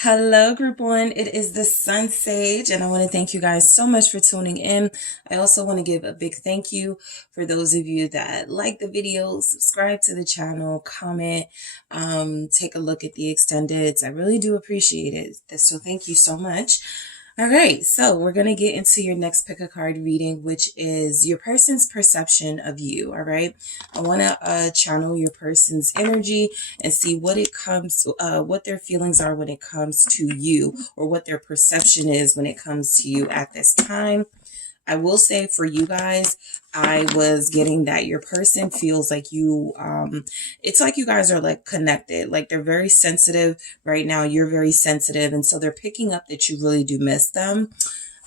Hello, group one. It is the Sun Sage, and I want to thank you guys so much for tuning in. I also want to give a big thank you for those of you that like the video, subscribe to the channel, comment, take a look at the extendeds. I really do appreciate it. So thank you so much. All right, so we're going to get into your next pick a card reading, which is your person's perception of you. All right, I want to channel your person's energy and see what their feelings are when it comes to you, or what their perception is when it comes to you at this time. I will say for you guys, I was getting that your person feels like you, it's like you guys are like connected, like they're very sensitive right now. You're very sensitive. And so they're picking up that you really do miss them.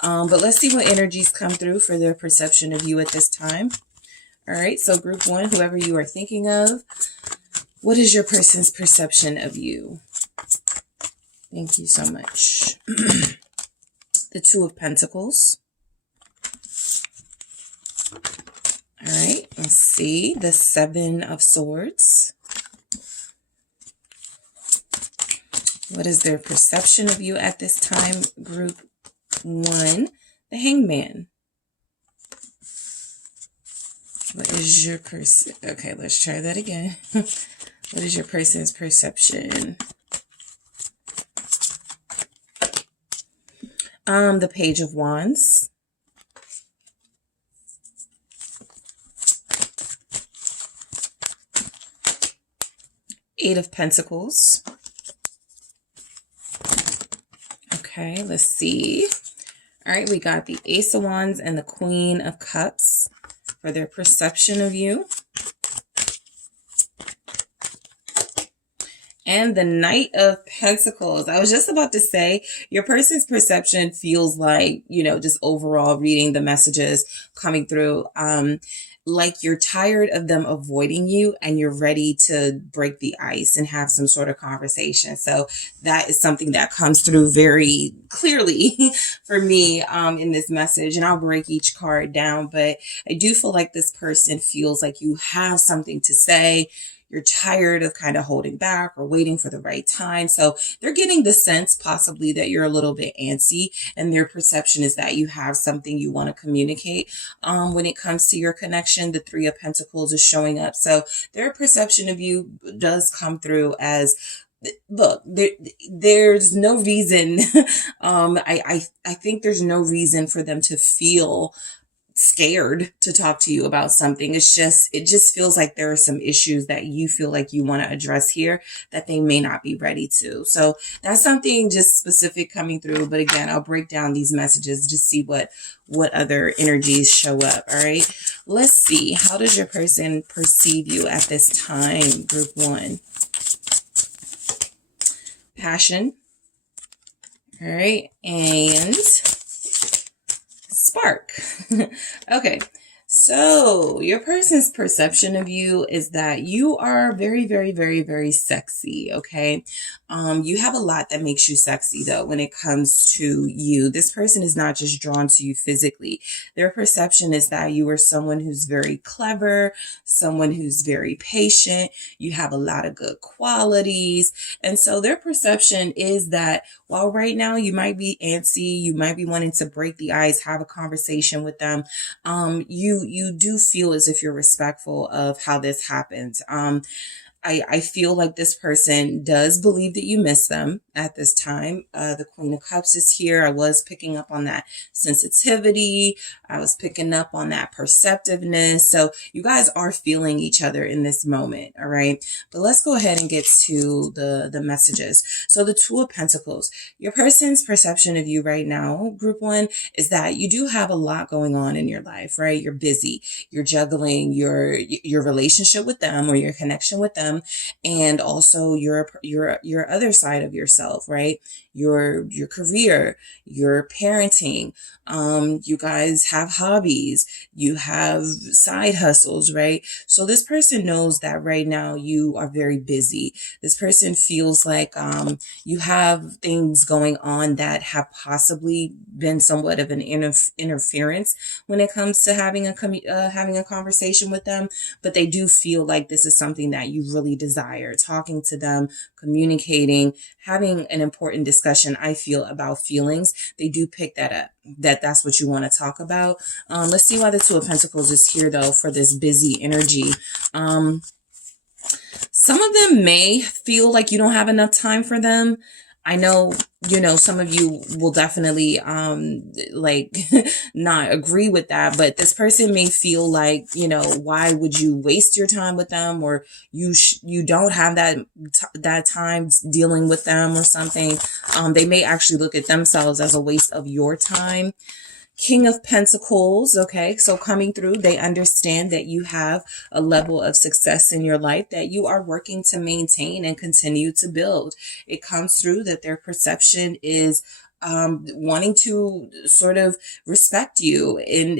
But let's see what energies come through for their perception of you at this time. All right. So group one, whoever you are thinking of, what is your person's perception of you? Thank you so much. The Two of Pentacles. All right, let's see. The Seven of Swords. What is their perception of you at this time, group one? The Hangman. What is your person? Okay, let's try that again. What is your person's perception? The Page of Wands. Eight of Pentacles. Okay, let's see. All right, we got the Ace of Wands and the Queen of Cups for their perception of you. And the Knight of Pentacles. I was just about to say, your person's perception feels like, just overall reading the messages coming through, like you're tired of them avoiding you and you're ready to break the ice and have some sort of conversation. So that is something that comes through very clearly for me in this message. And I'll break each card down, but I do feel like this person feels like you have something to say. You're tired of kind of holding back or waiting for the right time. So they're getting the sense possibly that you're a little bit antsy, and their perception is that you have something you want to communicate. When it comes to your connection, the Three of Pentacles is showing up. So their perception of you does come through as, look, there's no reason. I think there's no reason for them to feel scared to talk to you about something. It just feels like there are some issues that you feel like you want to address here that they may not be ready to. So that's something just specific coming through. But again, I'll break down these messages to see what other energies show up. All right. Let's see. How does your person perceive you at this time, group one? Passion. All right. And Spark. Okay, so your person's perception of you is that you are very, very, very, very sexy. Okay, you have a lot that makes you sexy though. When it comes to you, this person is not just drawn to you physically. Their perception is that you are someone who's very clever, someone who's very patient. You have a lot of good qualities, and so their perception is that while right now you might be antsy, you might be wanting to break the ice, have a conversation with them, you do feel as if you're respectful of how this happens. I feel like this person does believe that you miss them at this time. The Queen of Cups is here. I was picking up on that sensitivity. I was picking up on that perceptiveness. So you guys are feeling each other in this moment. All right. But let's go ahead and get to the messages. So the Two of Pentacles, your person's perception of you right now, group one, is that you do have a lot going on in your life, right? You're busy. You're juggling your relationship with them or your connection with them, and also your other side of yourself, right? Your career, your parenting. You guys have hobbies, you have side hustles, right? So this person knows that right now you are very busy. This person feels like you have things going on that have possibly been somewhat of an interference when it comes to having a conversation with them, but they do feel like this is something that you really desire. Talking to them, communicating, having an important discussion, I feel, about feelings. They do pick that up, that's what you want to talk about. Let's see why the Two of Pentacles is here, though, for this busy energy. Some of them may feel like you don't have enough time for them. I know, some of you will definitely, not agree with that, but this person may feel like, why would you waste your time with them? Or you don't have that time dealing with them or something. They may actually look at themselves as a waste of your time. King of Pentacles, okay, so coming through, they understand that you have a level of success in your life that you are working to maintain and continue to build. It comes through that their perception is wanting to sort of respect you in,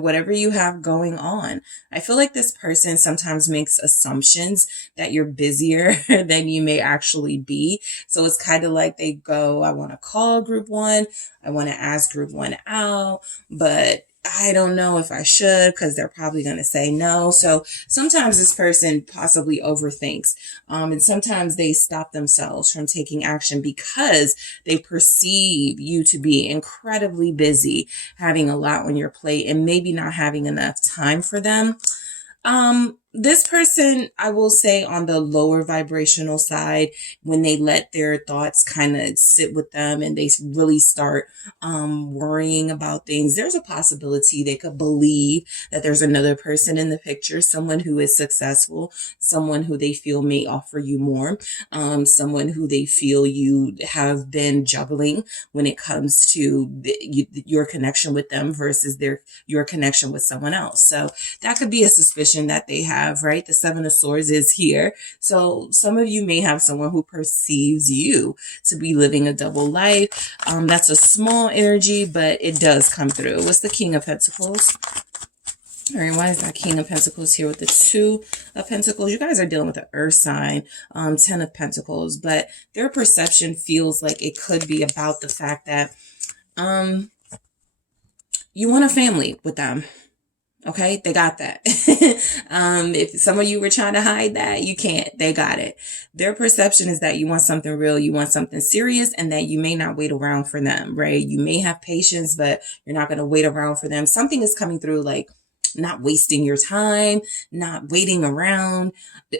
whatever you have going on. I feel like this person sometimes makes assumptions that you're busier than you may actually be. So it's kind of like they go, I want to call group one, I want to ask group one out, but I don't know if I should because they're probably going to say no. So sometimes this person possibly overthinks. And sometimes they stop themselves from taking action because they perceive you to be incredibly busy, having a lot on your plate, and maybe not having enough time for them. This person, I will say, on the lower vibrational side, when they let their thoughts kind of sit with them and they really start worrying about things, there's a possibility they could believe that there's another person in the picture, someone who is successful, someone who they feel may offer you more, someone who they feel you have been juggling when it comes to your connection with them versus your connection with someone else. So that could be a suspicion that they have. Right? The Seven of Swords is here. So some of you may have someone who perceives you to be living a double life. That's a small energy, but it does come through. What's the King of Pentacles? All right, why is that King of Pentacles here with the Two of Pentacles? You guys are dealing with an earth sign, 10 of Pentacles, but their perception feels like it could be about the fact that you want a family with them. Okay, they got that. If some of you were trying to hide that, you can't. They got it. Their perception is that you want something real, you want something serious, and that you may not wait around for them, right? You may have patience, but you're not going to wait around for them. Something is coming through like not wasting your time, not waiting around,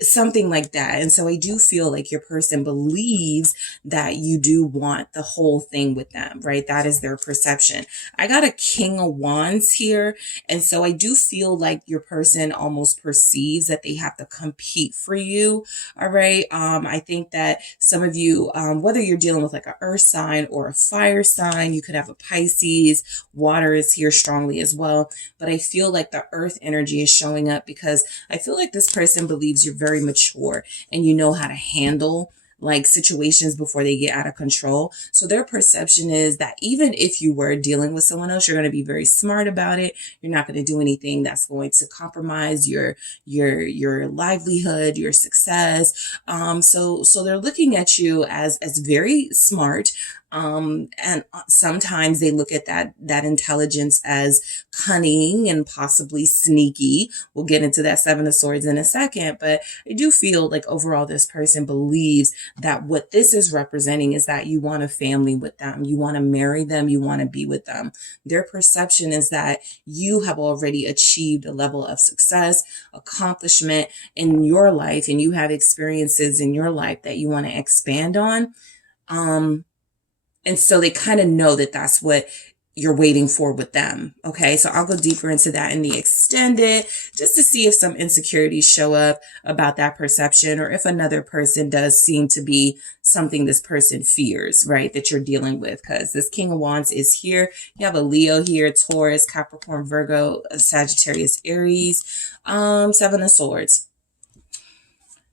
something like that. And so I do feel like your person believes that you do want the whole thing with them, right? That is their perception. I got a King of Wands here. And so I do feel like your person almost perceives that they have to compete for you. All right. I think that some of you, whether you're dealing with like an earth sign or a fire sign, you could have a Pisces, water is here strongly as well. But I feel like the earth energy is showing up because I feel like this person believes you're very mature and you know how to handle like situations before they get out of control. So their perception is that even if you were dealing with someone else, you're going to be very smart about it. You're not going to do anything that's going to compromise your livelihood, your success. So they're looking at you as very smart. And sometimes they look at that intelligence as cunning and possibly sneaky. We'll get into that Seven of Swords in a second, but I do feel like overall this person believes that what this is representing is that you want a family with them. You want to marry them. You want to be with them. Their perception is that you have already achieved a level of success, accomplishment in your life, and you have experiences in your life that you want to expand on. And so they kind of know that that's what you're waiting for with them. Okay, so I'll go deeper into that in the extended just to see if some insecurities show up about that perception or if another person does seem to be something this person fears, right, that you're dealing with. Because this King of Wands is here. You have a Leo here, Taurus, Capricorn, Virgo, Sagittarius, Aries, Seven of Swords.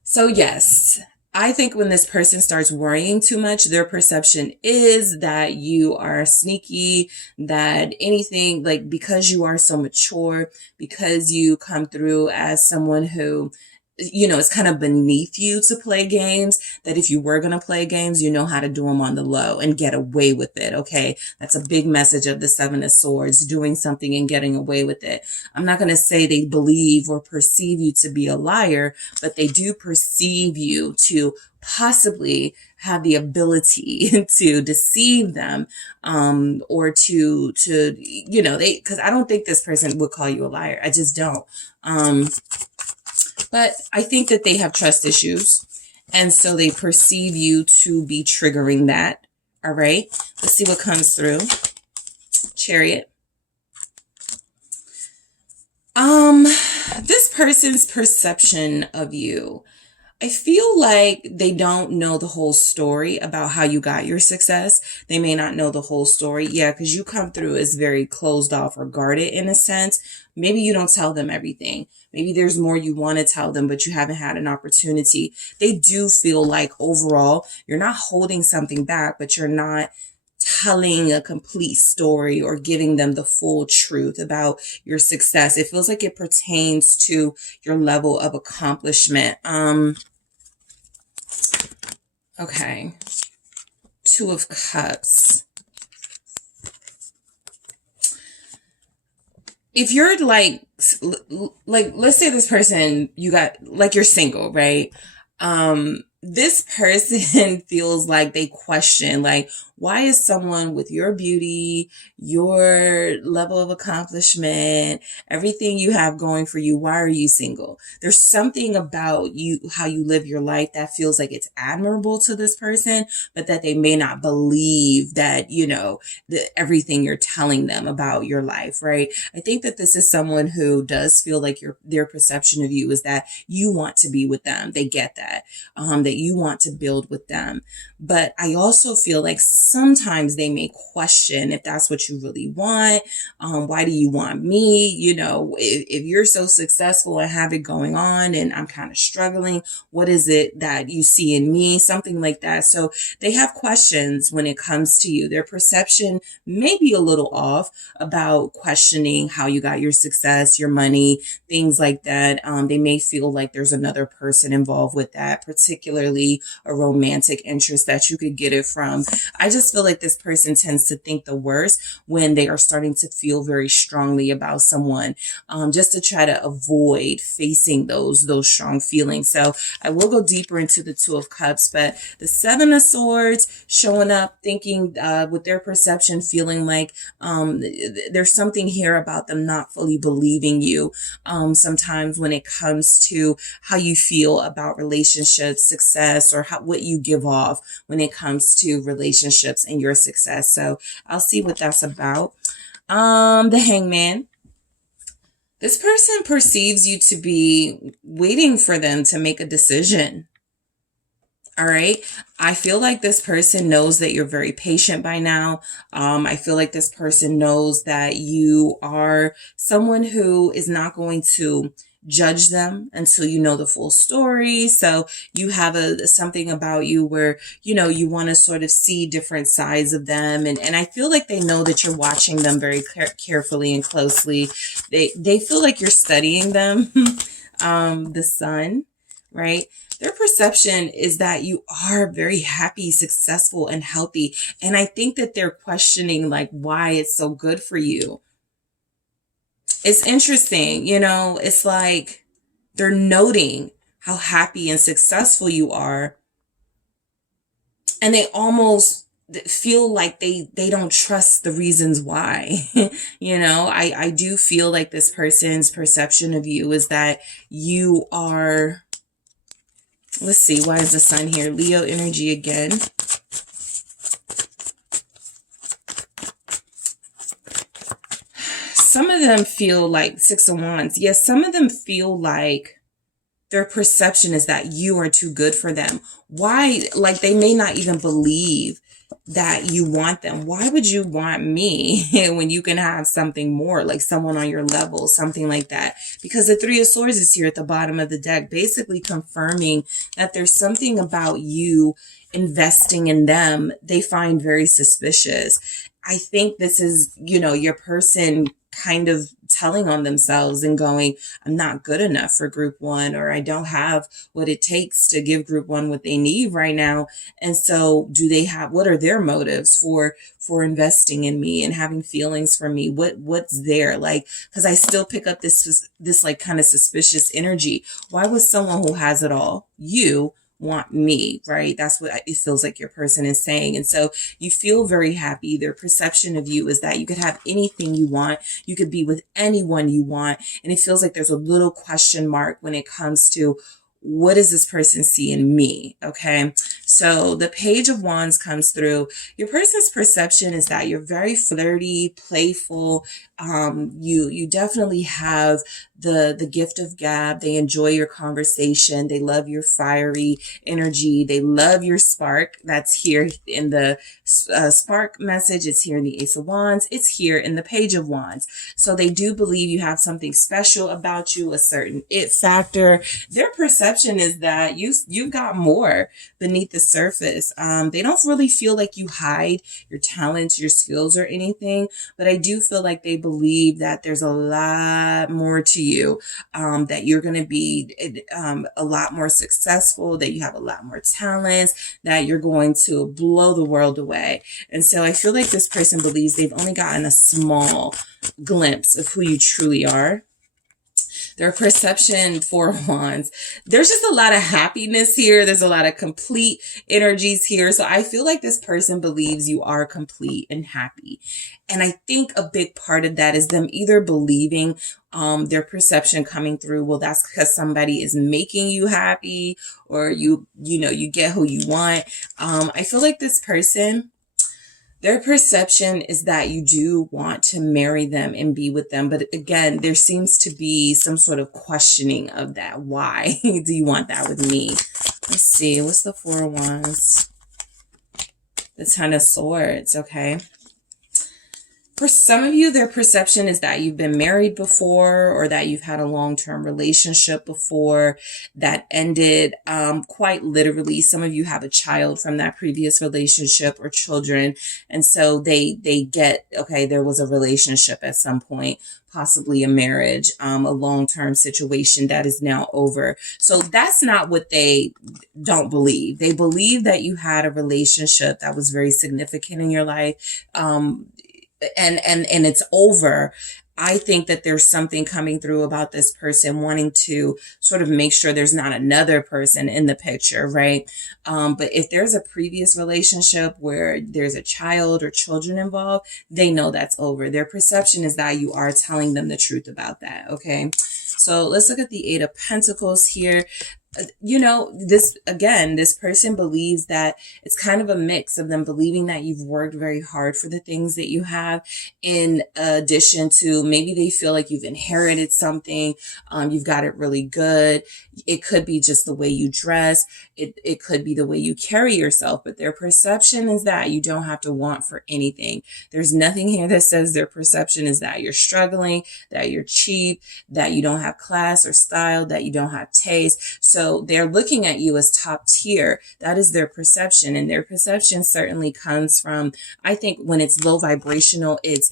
So yes, I think when this person starts worrying too much, their perception is that you are sneaky, that anything, like because you are so mature, because you come through as someone who it's kind of beneath you to play games, that if you were going to play games, you know how to do them on the low and get away with it. Okay. That's a big message of the Seven of Swords, doing something and getting away with it. I'm not going to say they believe or perceive you to be a liar, but they do perceive you to possibly have the ability to deceive them, or because I don't think this person would call you a liar. I just don't. But I think that they have trust issues. And so they perceive you to be triggering that. All right. Let's see what comes through. Chariot. This person's perception of you, I feel like they don't know the whole story about how you got your success. They may not know the whole story. Yeah, because you come through as very closed off or guarded in a sense. Maybe you don't tell them everything. Maybe there's more you want to tell them, but you haven't had an opportunity. They do feel like overall, you're not holding something back, but you're not telling a complete story or giving them the full truth about your success. It feels like it pertains to your level of accomplishment. Okay. Two of Cups. If you're like, let's say this person, you got, like, you're single, right? This person feels like they question, like, why is someone with your beauty, your level of accomplishment, everything you have going for you, why are you single? There's something about you, how you live your life, that feels like it's admirable to this person, but that they may not believe that, everything you're telling them about your life, right? I think that this is someone who does feel like their perception of you is that you want to be with them. They get that, that you want to build with them. But I also feel like sometimes they may question if that's what you really want. Why do you want me? If you're so successful and have it going on and I'm kind of struggling, what is it that you see in me? Something like that. So they have questions when it comes to you. Their perception may be a little off about questioning how you got your success, your money, things like that. They may feel like there's another person involved with that, particularly a romantic interest that you could get it from. I just feel like this person tends to think the worst when they are starting to feel very strongly about someone, just to try to avoid facing those strong feelings. So I will go deeper into the Two of Cups, but the Seven of Swords showing up, thinking with their perception, feeling like there's something here about them not fully believing you. Sometimes when it comes to how you feel about relationships, success, or what you give off when it comes to relationships and your success. So I'll see what that's about. The Hangman. This person perceives you to be waiting for them to make a decision. All right. I feel like this person knows that you're very patient by now. I feel like this person knows that you are someone who is not going to judge them until you know the full story. So you have something about you where, you want to sort of see different sides of them. And I feel like they know that you're watching them very carefully and closely. They feel like you're studying them. The Sun, right? Their perception is that you are very happy, successful, and healthy. And I think that they're questioning like why it's so good for you. It's interesting, it's like they're noting how happy and successful you are. And they almost feel like they don't trust the reasons why. I do feel like this person's perception of you is that you are, let's see, why is the Sun here? Leo energy again. Some of them feel like Six of Wands. Yes, some of them feel like their perception is that you are too good for them. Why? Like they may not even believe that you want them. Why would you want me when you can have something more, like someone on your level, something like that? Because the Three of Swords is here at the bottom of the deck, basically confirming that there's something about you investing in them they find very suspicious. I think this is, your person kind of telling on themselves and going, I'm not good enough for group one, or I don't have what it takes to give group one what they need right now. And so what are their motives for investing in me and having feelings for me? What's there? Like, because I still pick up this like kind of suspicious energy. Why would someone who has it all, you, want me, right? That's what it feels like your person is saying. And so you feel very happy. Their perception of you is that you could have anything you want. You could be with anyone you want. And it feels like there's a little question mark when it comes to, what does this person see in me? Okay. So the Page of Wands comes through. Your person's perception is that you're very flirty, playful. You definitely have the gift of gab. They enjoy your conversation. They love your fiery energy. They love your spark. That's here in the spark message. It's here in the Ace of Wands. It's here in the Page of Wands. So they do believe you have something special about you, a certain it factor. Their perception is that you've got more beneath the surface. They don't really feel like you hide your talents, your skills, or anything, but I do feel like they believe that there's a lot more to you, that you're going to be a lot more successful, that you have a lot more talents, that you're going to blow the world away. And so I feel like this person believes they've only gotten a small glimpse of who you truly are. Their perception, Four of Wands. There's just a lot of happiness here. There's a lot of complete energies here. So I feel like this person believes you are complete and happy. And I think a big part of that is them either believing their perception coming through, well, that's because somebody is making you happy, or you get who you want. I feel like this person, their perception is that you do want to marry them and be with them. But again, there seems to be some sort of questioning of that. Why do you want that with me? Let's see. What's the Four of Wands? The Ten of Swords. Okay. For some of you, their perception is that you've been married before, or that you've had a long-term relationship before that ended quite literally. Some of you have a child from that previous relationship, or children. And so they get, okay, there was a relationship at some point, possibly a marriage, a long-term situation that is now over. So that's not what they don't believe. They believe that you had a relationship that was very significant in your life. And it's over. I think that there's something coming through about this person wanting to sort of make sure there's not another person in the picture, right? But if there's a previous relationship where there's a child or children involved, they know that's over. Their perception is that you are telling them the truth about that, okay? So let's look at the Eight of Pentacles here. This person believes that it's kind of a mix of them believing that you've worked very hard for the things that you have, in addition to maybe they feel like you've inherited something. You've got it really good. It could be just the way you dress. It could be the way you carry yourself, but their perception is that you don't have to want for anything. There's nothing here that says their perception is that you're struggling, that you're cheap, that you don't have class or style, that you don't have taste. So they're looking at you as top tier. That is their perception. And their perception certainly comes from, I think when it's low vibrational, it's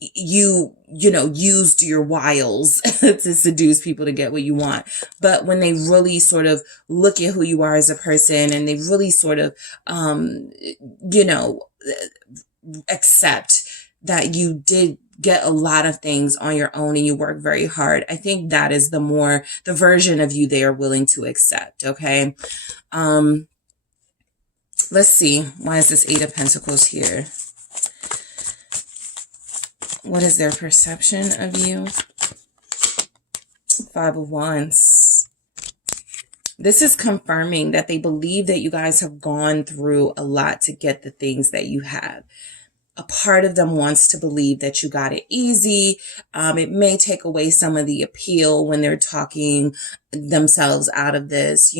used your wiles to seduce people to get what you want. But when they really sort of look at who you are as a person, and they really sort of, accept that you did get a lot of things on your own and you work very hard, I think that is the version of you they are willing to accept. Okay. Let's see. Why is this Eight of Pentacles here? What is their perception of you? Five of Wands. This is confirming that they believe that you guys have gone through a lot to get the things that you have. A part of them wants to believe that you got it easy. It may take away some of the appeal when they're talking themselves out of this,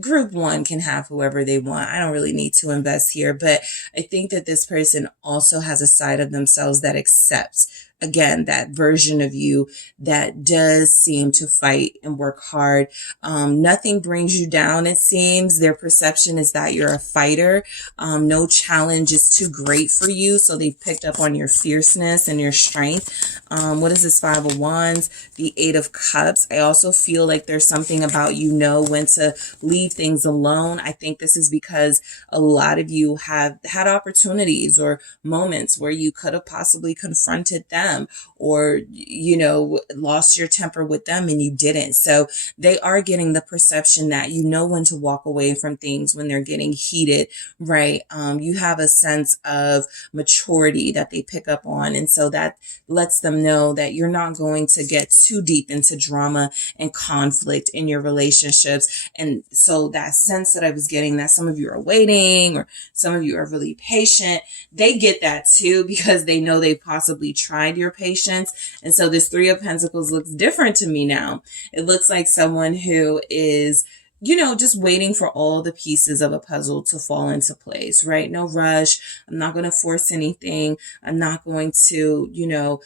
Group one can have whoever they want. I don't really need to invest here, but I think that this person also has a side of themselves that accepts again, that version of you that does seem to fight and work hard. Nothing brings you down, it seems. Their perception is that you're a fighter. No challenge is too great for you. So they picked up on your fierceness and your strength. What is this? Five of Wands, the Eight of Cups. I also feel like there's something about you know when to leave things alone. I think this is because a lot of you have had opportunities or moments where you could have possibly confronted them or, you know, lost your temper with them and you didn't. So they are getting the perception that you know when to walk away from things when they're getting heated, right? You have a sense of maturity that they pick up on. And so that lets them know that you're not going to get too deep into drama and conflict in your relationships. And so that sense that I was getting, that some of you are waiting or some of you are really patient, they get that too because they know they possibly tried your patience. And so this Three of Pentacles looks different to me now. It looks like someone who is, you know, just waiting for all the pieces of a puzzle to fall into place, right? No rush. I'm not going to force anything. I'm not going to, you know,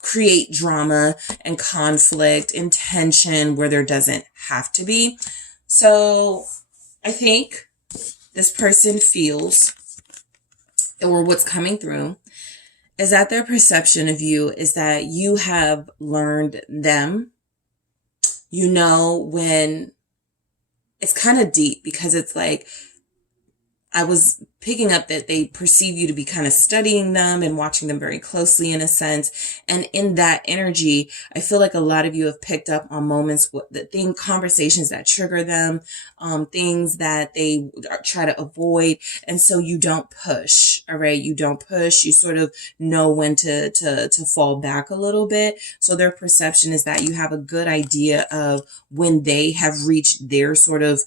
create drama and conflict and tension where there doesn't have to be. So I think this person feels, or what's coming through, is that their perception of you is that you have learned them. You know, when it's kind of deep because it's like, I was picking up that they perceive you to be kind of studying them and watching them very closely in a sense. And in that energy, I feel like a lot of you have picked up on moments, conversations that trigger them, things that they try to avoid. And so you don't push, all right? You don't push. You sort of know when to fall back a little bit. So their perception is that you have a good idea of when they have reached their sort of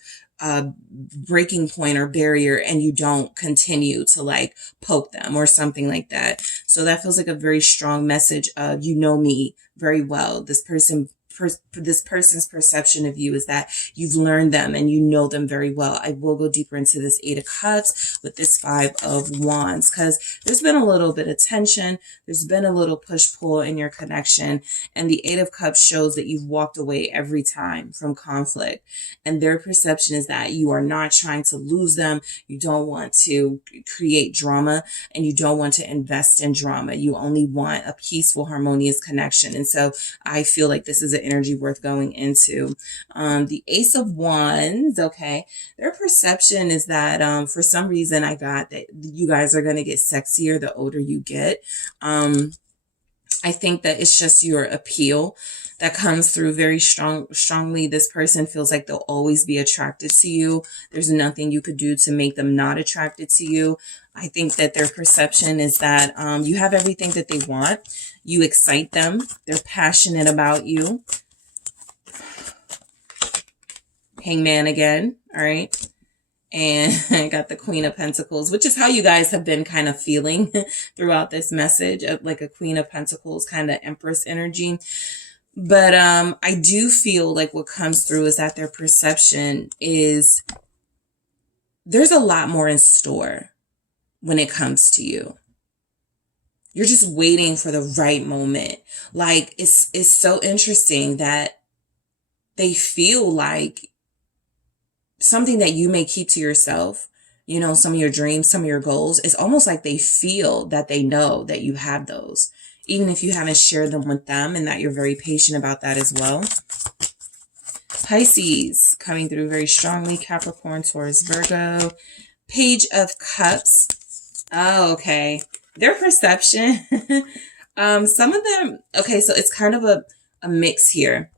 breaking point or barrier and you don't continue to like poke them or something like that. So that feels like a very strong message of, you know me very well. This person's perception of you is that you've learned them and you know them very well. I will go deeper into this Eight of Cups with this Five of Wands because there's been a little bit of tension. There's been a little push-pull in your connection. And the Eight of Cups shows that you've walked away every time from conflict. And their perception is that you are not trying to lose them. You don't want to create drama and you don't want to invest in drama. You only want a peaceful, harmonious connection. And so I feel like this is an energy worth going into. The Ace of Wands, okay, their perception is that for some reason I got that you guys are going to get sexier the older you get. I think that it's just your appeal that comes through very strongly. This person feels like they'll always be attracted to you. There's nothing you could do to make them not attracted to you. I think that their perception is that you have everything that they want. You excite them. They're passionate about you. Hangman again, all right? And I got the Queen of Pentacles, which is how you guys have been kind of feeling throughout this message, of like a Queen of Pentacles kind of Empress energy. But I do feel like what comes through is that their perception is there's a lot more in store when it comes to you. You're just waiting for the right moment. Like it's so interesting that they feel like something that you may keep to yourself, you know, some of your dreams, some of your goals, it's almost like they feel that they know that you have those, even if you haven't shared them with them, and that you're very patient about that as well. Pisces coming through very strongly. Capricorn, Taurus, Virgo. Page of Cups. Oh, okay. Their perception. Some of them, okay, so it's kind of a mix here.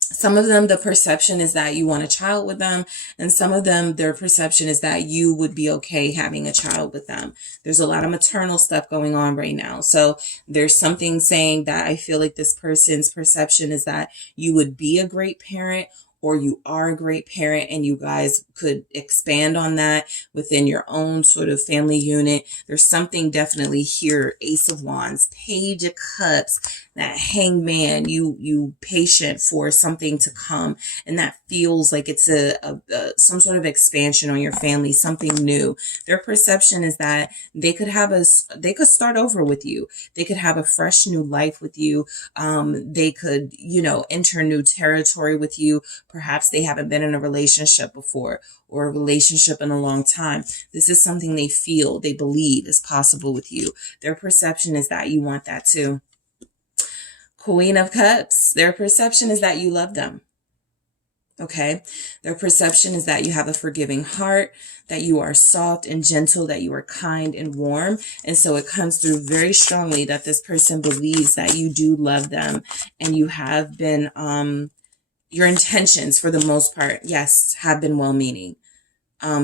Some of them, the perception is that you want a child with them. And some of them, their perception is that you would be okay having a child with them. There's a lot of maternal stuff going on right now. So there's something saying that I feel like this person's perception is that you would be a great parent, or you are a great parent and you guys could expand on that within your own sort of family unit. There's something definitely here. Ace of Wands, Page of Cups, that Hangman, you patient for something to come, and that feels like it's some sort of expansion on your family, something new. Their perception is that they could start over with you. They could have a fresh new life with you. They could, enter new territory with you. Perhaps they haven't been in a relationship before, or a relationship in a long time. This is something they feel, they believe is possible with you. Their perception is that you want that too. Queen of Cups, their perception is that you love them. Okay. Their perception is that you have a forgiving heart, that you are soft and gentle, that you are kind and warm. And so it comes through very strongly that this person believes that you do love them, and you have been, your intentions for the most part, yes, have been well-meaning.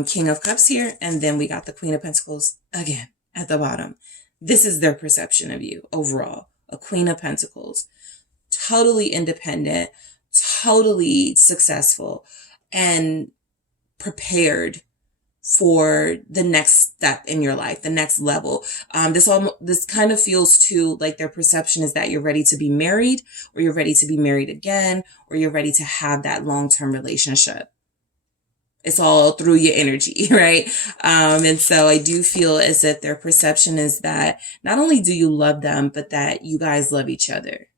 King of Cups here. And then we got the Queen of Pentacles again at the bottom. This is their perception of you overall. A Queen of Pentacles, totally independent, totally successful, and prepared for the next step in your life, the next level. This kind of feels too like their perception is that you're ready to be married, or you're ready to be married again, or you're ready to have that long-term relationship. It's all through your energy, right? And so I do feel as if their perception is that not only do you love them, but that you guys love each other.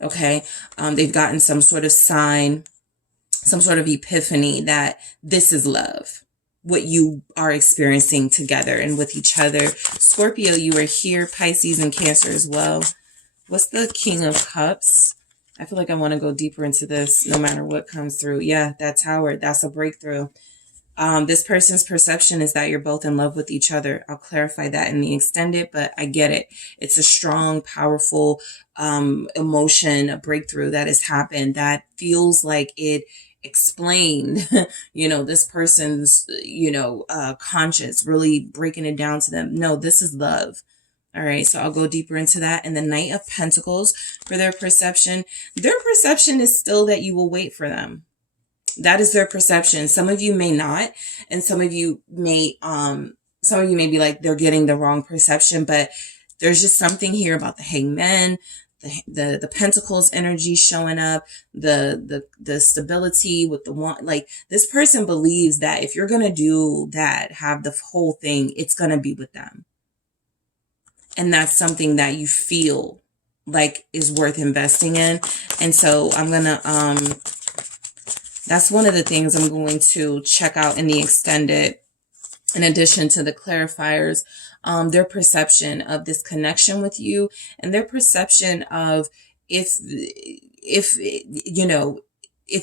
Okay. They've gotten some sort of sign, some sort of epiphany that this is love, what you are experiencing together and with each other. Scorpio, you are here. Pisces and Cancer as well. What's the King of Cups? I feel like I want to go deeper into this no matter what comes through. Yeah, that Tower, that's a breakthrough. This person's perception is that you're both in love with each other. I'll clarify that in the extended, but I get it. It's a strong, powerful emotion, a breakthrough that has happened that feels like it explained, this person's, conscience, really breaking it down to them. No, this is love. All right, so I'll go deeper into that. And the Knight of Pentacles for their perception is still that you will wait for them. That is their perception. Some of you may not, and some of you may be like, they're getting the wrong perception, but there's just something here about the Hangman, the Pentacles energy showing up, the stability with the one, like this person believes that if you're going to do that, have the whole thing, it's going to be with them. And that's something that you feel like is worth investing in. And so I'm going to, that's one of the things I'm going to check out in the extended, in addition to the clarifiers, their perception of this connection with you, and their perception of if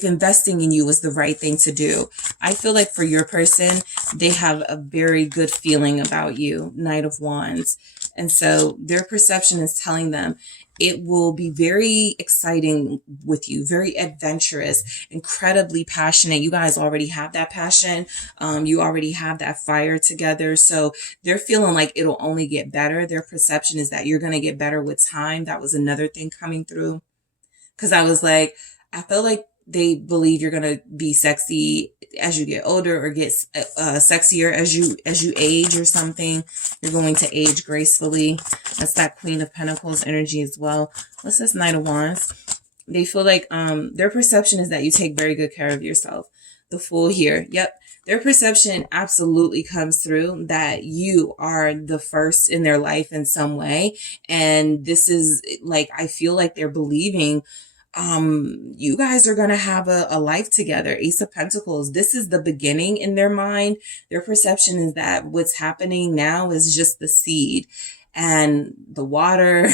investing in you is the right thing to do. I feel like for your person, they have a very good feeling about you, Knight of Wands. And so their perception is telling them it will be very exciting with you, very adventurous, incredibly passionate. You guys already have that passion. You already have that fire together. So they're feeling like it'll only get better. Their perception is that you're going to get better with time. That was another thing coming through. Because I was like, I feel like they believe you're going to be sexy as you get older, or get sexier as you age or something. You're going to age gracefully. That's that Queen of Pentacles energy as well. What's this Knight of Wands? They feel like their perception is that you take very good care of yourself. The Fool here. Yep. Their perception absolutely comes through that you are the first in their life in some way. And this is like, I feel like they're believing you guys are going to have a life together. Ace of Pentacles. This is the beginning in their mind. Their perception is that what's happening now is just the seed. And the water,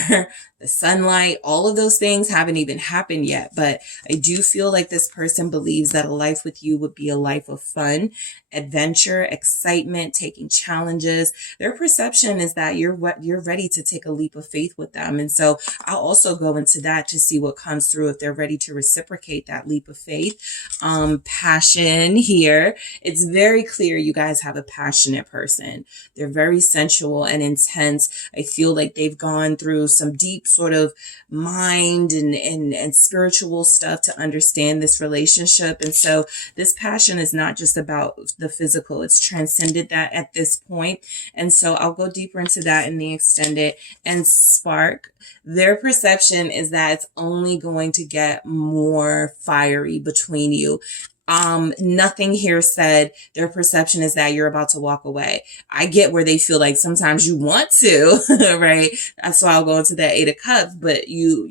the sunlight, all of those things haven't even happened yet. But I do feel like this person believes that a life with you would be a life of fun, adventure, excitement, taking challenges. Their perception is that you're ready to take a leap of faith with them. And so I'll also go into that to see what comes through if they're ready to reciprocate that leap of faith. Passion here. It's very clear you guys have a passionate person. They're very sensual and intense. I feel like they've gone through some deep sort of mind and spiritual stuff to understand this relationship. And so this passion is not just about the physical, it's transcended that at this point. And so I'll go deeper into that in the extended. And spark, their perception is that it's only going to get more fiery between you. Nothing here said their perception is that you're about to walk away. I get where they feel like sometimes you want to, right? That's why I'll go into that 8 of Cups, but you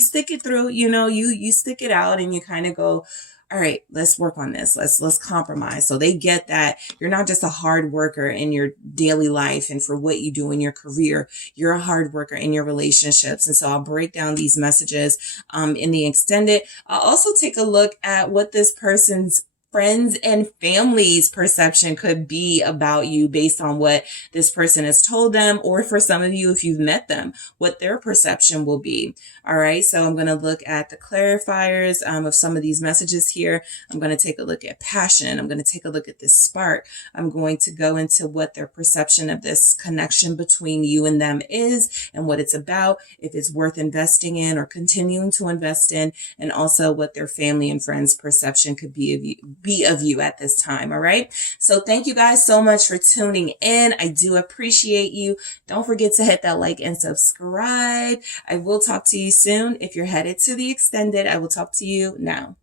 stick it through, you stick it out and you kind of go, all right, let's work on this. Let's compromise. So they get that you're not just a hard worker in your daily life and for what you do in your career. You're a hard worker in your relationships. And so I'll break down these messages in the extended. I'll also take a look at what this person's friends and family's perception could be about you based on what this person has told them, or for some of you, if you've met them, what their perception will be. All right. So I'm going to look at the clarifiers of some of these messages here. I'm going to take a look at passion. I'm going to take a look at this spark. I'm going to go into what their perception of this connection between you and them is and what it's about, if it's worth investing in or continuing to invest in, and also what their family and friends' perception could be of you at this time. All right. So thank you guys so much for tuning in. I do appreciate you. Don't forget to hit that like and subscribe. I will talk to you soon. If you're headed to the extended, I will talk to you now.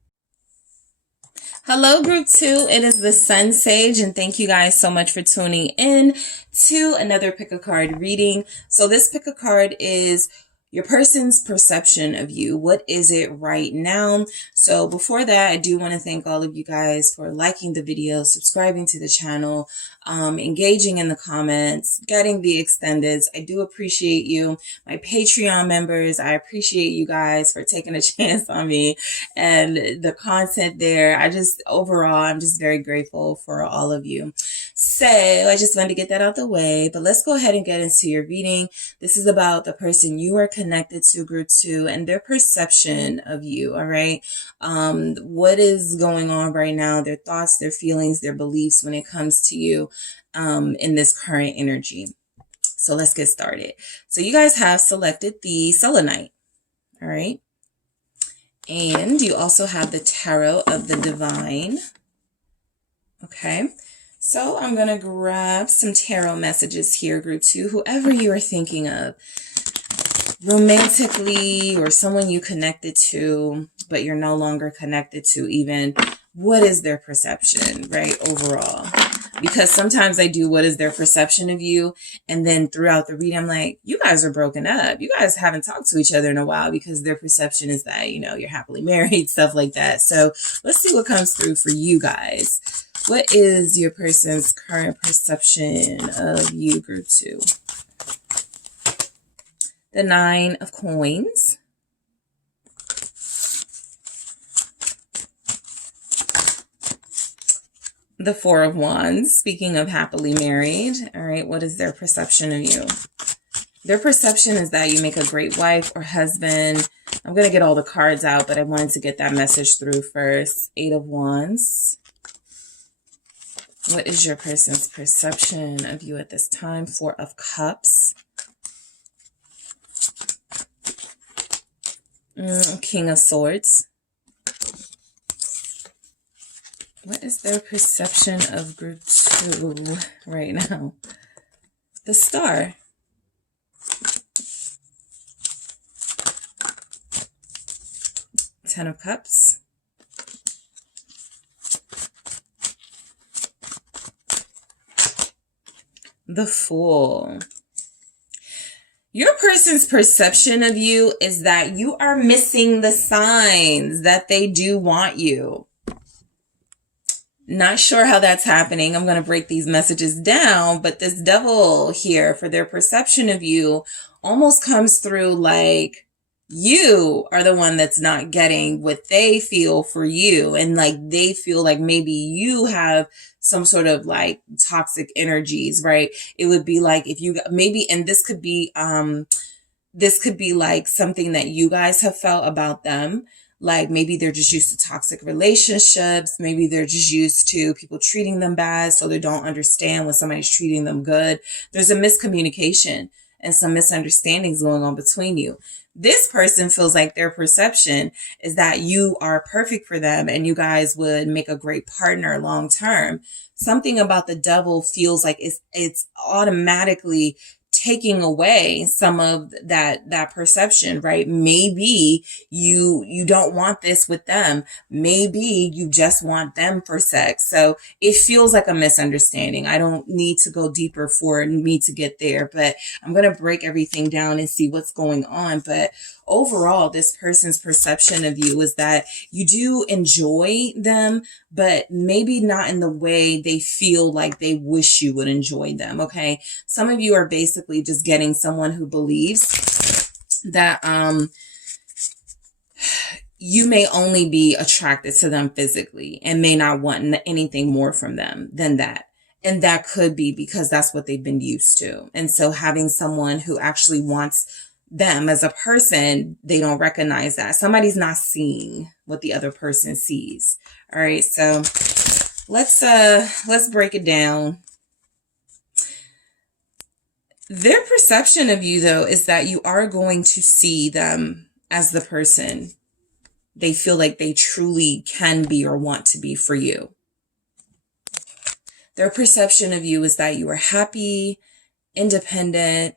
Hello, group 2. It is the SunSage, and thank you guys so much for tuning in to another pick a card reading. So this pick a card is your person's perception of you. What is it right now? So before that, I do want to thank all of you guys for liking the video, subscribing to the channel, engaging in the comments, getting the extendeds. I do appreciate you. My Patreon members, I appreciate you guys for taking a chance on me and the content there. Overall, I'm just very grateful for all of you. So I just wanted to get that out the way, but let's go ahead and get into your reading. This is about the person you are connected to, group 2, and their perception of you. All right. What is going on right now, their thoughts, their feelings, their beliefs when it comes to you, in this current energy. So let's get started. So you guys have selected the selenite. All right. And you also have the tarot of the divine. Okay. So I'm going to grab some tarot messages here, group 2, whoever you are thinking of romantically, or someone you connected to, but you're no longer connected to even. What is their perception, right, overall? Because sometimes I do what is their perception of you, and then throughout the reading, I'm like, you guys are broken up. You guys haven't talked to each other in a while, because their perception is that, you're happily married, stuff like that. So let's see what comes through for you guys. What is your person's current perception of you, group 2? The 9 of Coins. The 4 of Wands. Speaking of happily married. All right. What is their perception of you? Their perception is that you make a great wife or husband. I'm going to get all the cards out, but I wanted to get that message through first. 8 of Wands. What is your person's perception of you at this time? 4 of Cups. King of Swords. What is their perception of group 2 right now? The Star. Ten of Cups. The Fool. Your person's perception of you is that you are missing the signs that they do want you. Not sure how that's happening. I'm going to break these messages down, but this Devil here for their perception of you almost comes through like you are the one that's not getting what they feel for you. And like they feel like maybe you have some sort of like toxic energies, right? It would be like if you maybe, and this could be like something that you guys have felt about them. Like maybe they're just used to toxic relationships. Maybe they're just used to people treating them bad, so they don't understand when somebody's treating them good. There's a miscommunication and some misunderstandings going on between you. This person feels like their perception is that you are perfect for them and you guys would make a great partner long term. Something about the devil feels like it's automatically taking away some of that perception, right? Maybe you don't want this with them. Maybe you just want them for sex. So it feels like a misunderstanding. I don't need to go deeper for me to get there, but I'm going to break everything down and see what's going on. But overall, this person's perception of you is that you do enjoy them, but maybe not in the way they feel like they wish you would enjoy them. Okay. Some of you are basically just getting someone who believes that, you may only be attracted to them physically and may not want anything more from them than that. And that could be because that's what they've been used to. And so having someone who actually wants them as a person, they don't recognize that. Somebody's not seeing what the other person sees. All right. So let's break it down. Their perception of you, though, is that you are going to see them as the person they feel like they truly can be or want to be for you. Their perception of you is that you are happy, independent,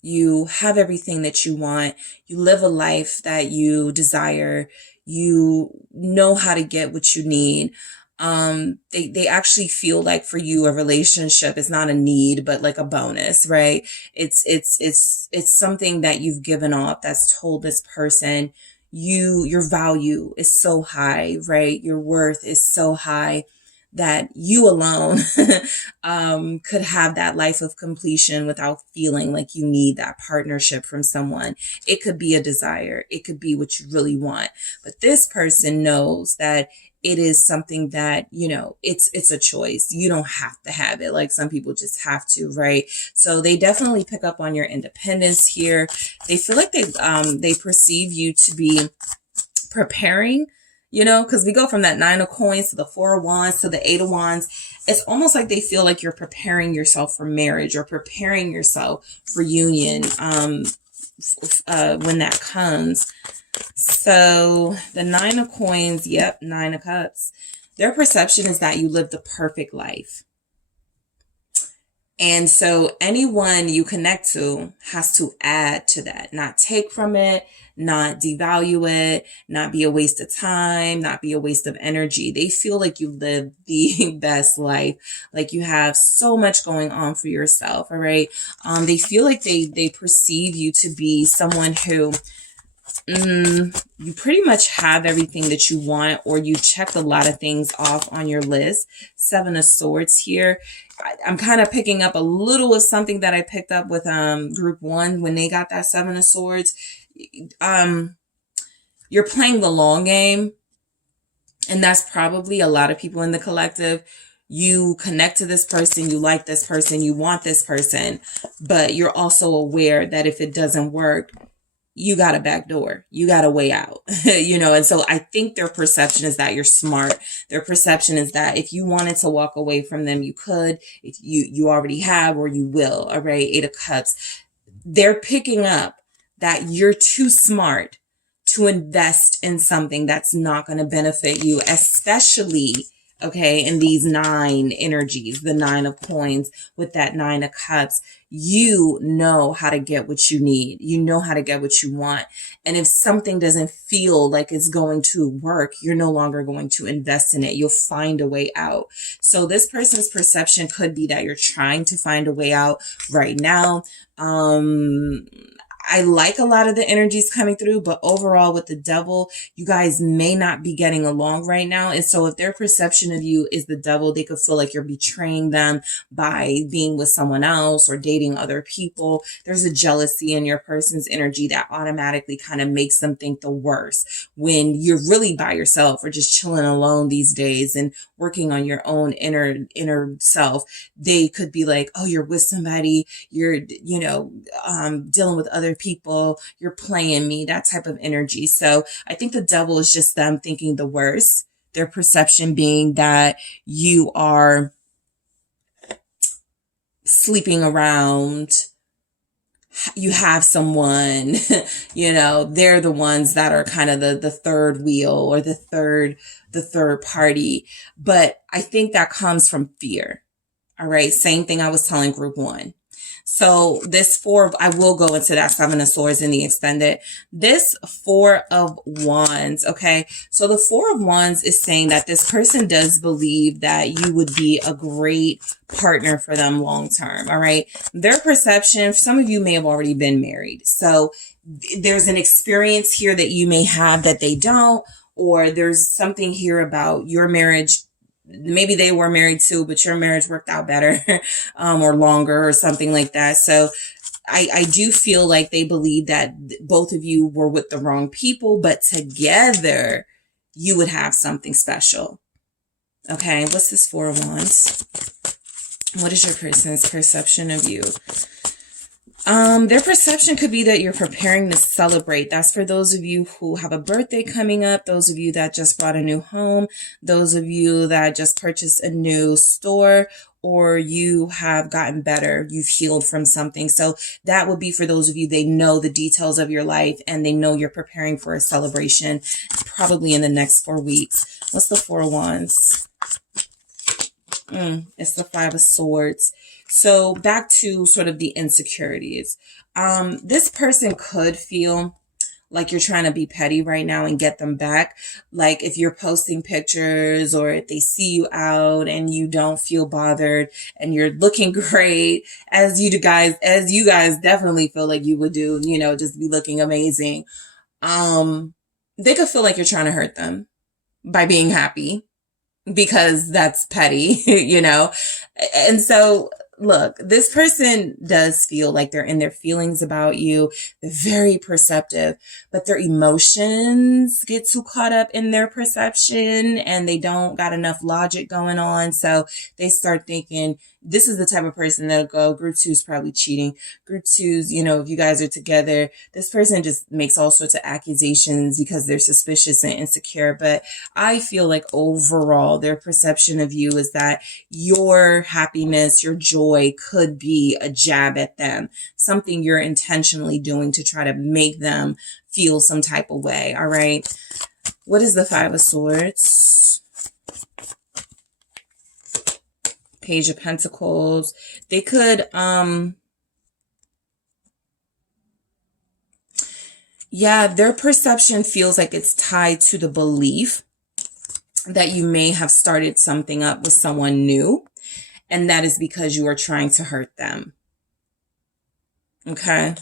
you have everything that you want, you live a life that you desire, you know how to get what you need. They actually feel like for you, a relationship is not a need, but like a bonus, right? It's something that you've given off that's told this person your value is so high, right? Your worth is so high that you alone could have that life of completion without feeling like you need that partnership from someone. It could be a desire. It could be what you really want. But this person knows that it is something that, it's a choice. You don't have to have it. Like some people just have to, right? So they definitely pick up on your independence here. They feel like they perceive you to be preparing, because we go from that 9 of coins to the 4 of wands to the 8 of wands. It's almost like they feel like you're preparing yourself for marriage or preparing yourself for union when that comes. So the 9 of coins, yep, 9 of cups. Their perception is that you live the perfect life. And so anyone you connect to has to add to that, not take from it, not devalue it, not be a waste of time, not be a waste of energy. They feel like you live the best life, like you have so much going on for yourself. All right. They feel like they perceive you to be someone who you pretty much have everything that you want, or you checked a lot of things off on your list. 7 of Swords here. I'm kind of picking up a little of something that I picked up with group 1 when they got that 7 of Swords. You're playing the long game, and that's probably a lot of people in the collective. You connect to this person, you like this person, you want this person, but you're also aware that if it doesn't work, you got a back door. You got a way out, and so I think their perception is that you're smart. Their perception is that if you wanted to walk away from them, you could. If you already have, or you will. All right. 8 of Cups. They're picking up that you're too smart to invest in something that's not going to benefit you, especially in these 9 energies, the 9 of coins with that 9 of cups. You know how to get what you need. You know how to get what you want. And if something doesn't feel like it's going to work, you're no longer going to invest in it. You'll find a way out. So this person's perception could be that you're trying to find a way out right now. I like a lot of the energies coming through, but overall with the devil, you guys may not be getting along right now. And so if their perception of you is the devil, they could feel like you're betraying them by being with someone else or dating other people. There's a jealousy in your person's energy that automatically kind of makes them think the worst when you're really by yourself or just chilling alone these days and working on your own inner self. They could be like, oh, you're with somebody, you're, dealing with other other people, you're playing me, that type of energy. So I think the devil is just them thinking the worst. Their perception being that you are sleeping around, you have someone, they're the ones that are kind of the third wheel or the third party. But I think that comes from fear. All right. Same thing I was telling group one. So this I will go into that Seven of Swords in the extended. This Four of Wands, okay? So the Four of Wands is saying that this person does believe that you would be a great partner for them long term, all right? Their perception, some of you may have already been married. So there's an experience here that you may have that they don't, or there's something here about your marriage. Maybe they were married too, but your marriage worked out better or longer or something like that. So I do feel like they believe that both of you were with the wrong people, but together you would have something special. Okay, what's this Four of Wands? What is your person's perception of you? Their perception could be that you're preparing to celebrate. That's for those of you who have a birthday coming up, those of you that just bought a new home, those of you that just purchased a new store, or you have gotten better, you've healed from something. So that would be for those of you, they know the details of your life and they know you're preparing for a celebration probably in the next 4 weeks. What's the Four of Wands? It's the Five of Swords. So back to sort of the insecurities. This person could feel like you're trying to be petty right now and get them back. Like if you're posting pictures or if they see you out and you don't feel bothered and you're looking great, as you guys definitely feel like you would do, just be looking amazing. They could feel like you're trying to hurt them by being happy, because that's petty, And so look, this person does feel like they're in their feelings about you. They're very perceptive, but their emotions get too caught up in their perception and they don't got enough logic going on. So they start thinking, this is the type of person that'll go, group two is probably cheating. Group two's, if you guys are together, this person just makes all sorts of accusations because they're suspicious and insecure. But I feel like overall, their perception of you is that your happiness, your joy could be a jab at them, something you're intentionally doing to try to make them feel some type of way. All right. What is the Five of Swords? Page of Pentacles. They could, their perception feels like it's tied to the belief that you may have started something up with someone new. And that is because you are trying to hurt them. Okay.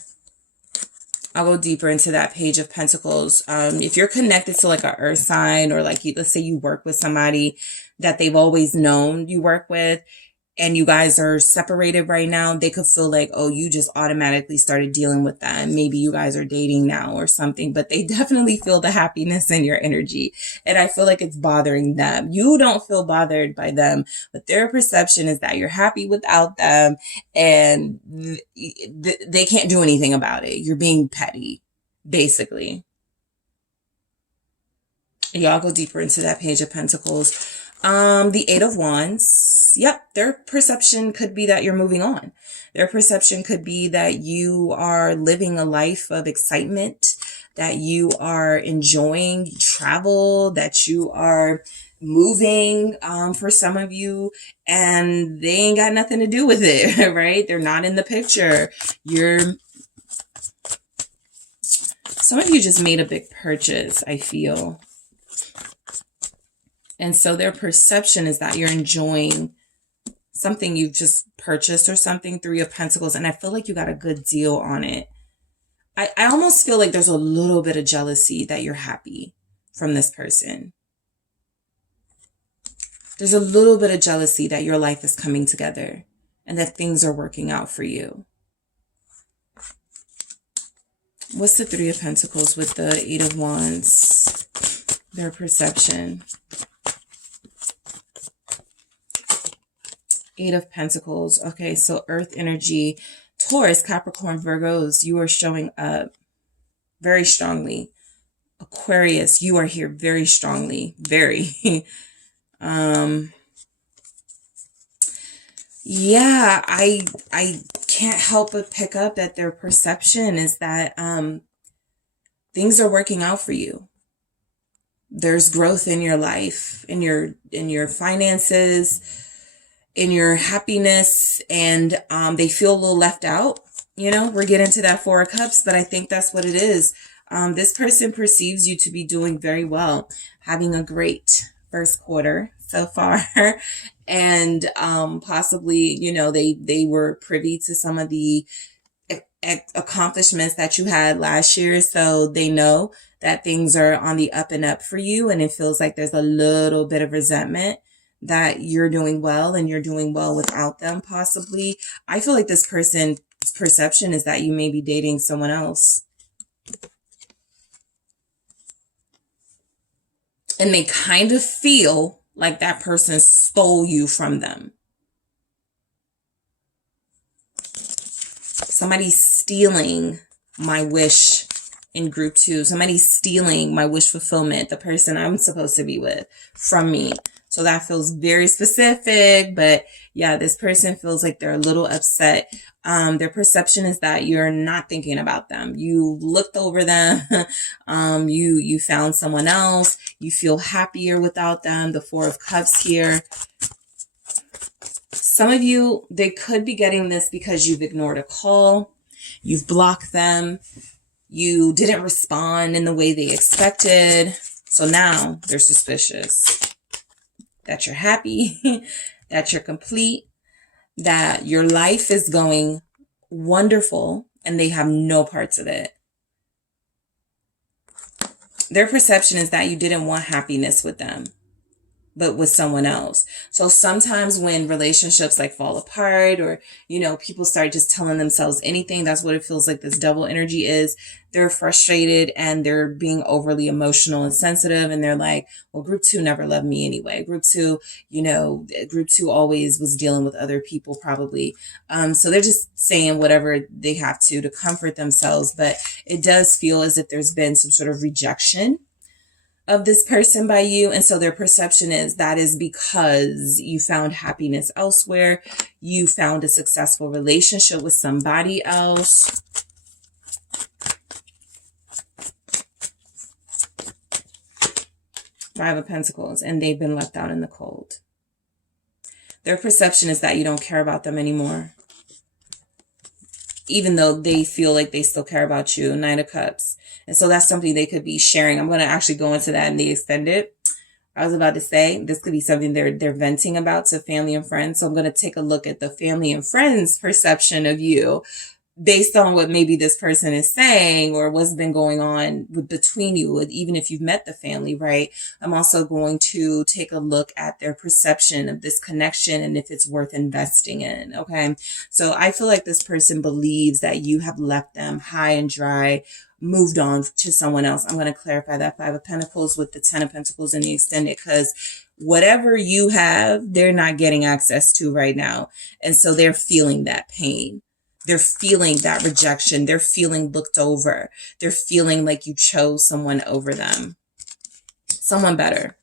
I'll go deeper into that Page of Pentacles. If you're connected to like an earth sign, or like let's say you work with somebody that they've always known you work with, and you guys are separated right now, they could feel like, oh, you just automatically started dealing with them. Maybe you guys are dating now or something, but they definitely feel the happiness in your energy. And I feel like it's bothering them. You don't feel bothered by them, but their perception is that you're happy without them and they can't do anything about it. You're being petty, basically. Y'all go deeper into that Page of Pentacles. The Eight of Wands. Yep. Their perception could be that you're moving on. Their perception could be that you are living a life of excitement, that you are enjoying travel, that you are moving, for some of you, and they ain't got nothing to do with it, right? They're not in the picture. Some of you just made a big purchase, I feel. And so their perception is that you're enjoying something you've just purchased or something. Three of Pentacles. And I feel like you got a good deal on it. I almost feel like there's a little bit of jealousy that you're happy from this person. There's a little bit of jealousy that your life is coming together and that things are working out for you. What's the Three of Pentacles with the Eight of Wands? Their perception. Eight of Pentacles. Okay, so earth energy, course, Capricorn Virgos, you are showing up very strongly. Aquarius, you are here very strongly. Very. Yeah, I can't help but pick up that their perception is that things are working out for you. There's growth in your life, in your finances, in your happiness, and they feel a little left out. You know, we're getting to that Four of Cups, but I think that's what it is. This person perceives you to be doing very well, having a great first quarter so far. And possibly, you know, they were privy to some of the accomplishments that you had last year. So they know that things are on the up and up for you. And it feels like there's a little bit of resentment that you're doing well and you're doing well without them, possibly. I feel like this person's perception is that you may be dating someone else. And they kind of feel like that person stole you from them. Somebody's stealing my wish in group 2. Somebody's stealing my wish fulfillment, the person I'm supposed to be with, from me. So that feels very specific, but yeah, this person feels like they're a little upset. Their perception is that you're not thinking about them. You looked over them. You found someone else. You feel happier without them. The Four of Cups here. Some of you, they could be getting this because you've ignored a call. You've blocked them. You didn't respond in the way they expected. So now they're suspicious that you're happy, that you're complete, that your life is going wonderful, and they have no parts of it. Their perception is that you didn't want happiness with them, but with someone else. So sometimes when relationships like fall apart, or, you know, people start just telling themselves anything, that's what it feels like this double energy is. They're frustrated and they're being overly emotional and sensitive. And they're like, well, group 2 never loved me anyway. Group 2, you know, group 2 always was dealing with other people probably. So they're just saying whatever they have to comfort themselves. But it does feel as if there's been some sort of rejection of this person by you. And so their perception is that is because you found happiness elsewhere. You found a successful relationship with somebody else. Five of Pentacles, and they've been left out in the cold. Their perception is that you don't care about them anymore, even though they feel like they still care about you. Nine of Cups. And so that's something they could be sharing. I'm going to actually go into that in the extended. I was about to say, this could be something they're venting about to family and friends. So I'm going to take a look at the family and friends' perception of you based on what maybe this person is saying or what's been going on between you, even if you've met the family, right? I'm also going to take a look at their perception of this connection and if it's worth investing in, okay? So I feel like this person believes that you have left them high and dry, moved on to someone else. I'm going to clarify that Five of Pentacles with the Ten of Pentacles in the extended, because whatever you have, they're not getting access to right now. And so they're feeling that pain. They're feeling that rejection. They're feeling looked over. They're feeling like you chose someone over them. Someone better.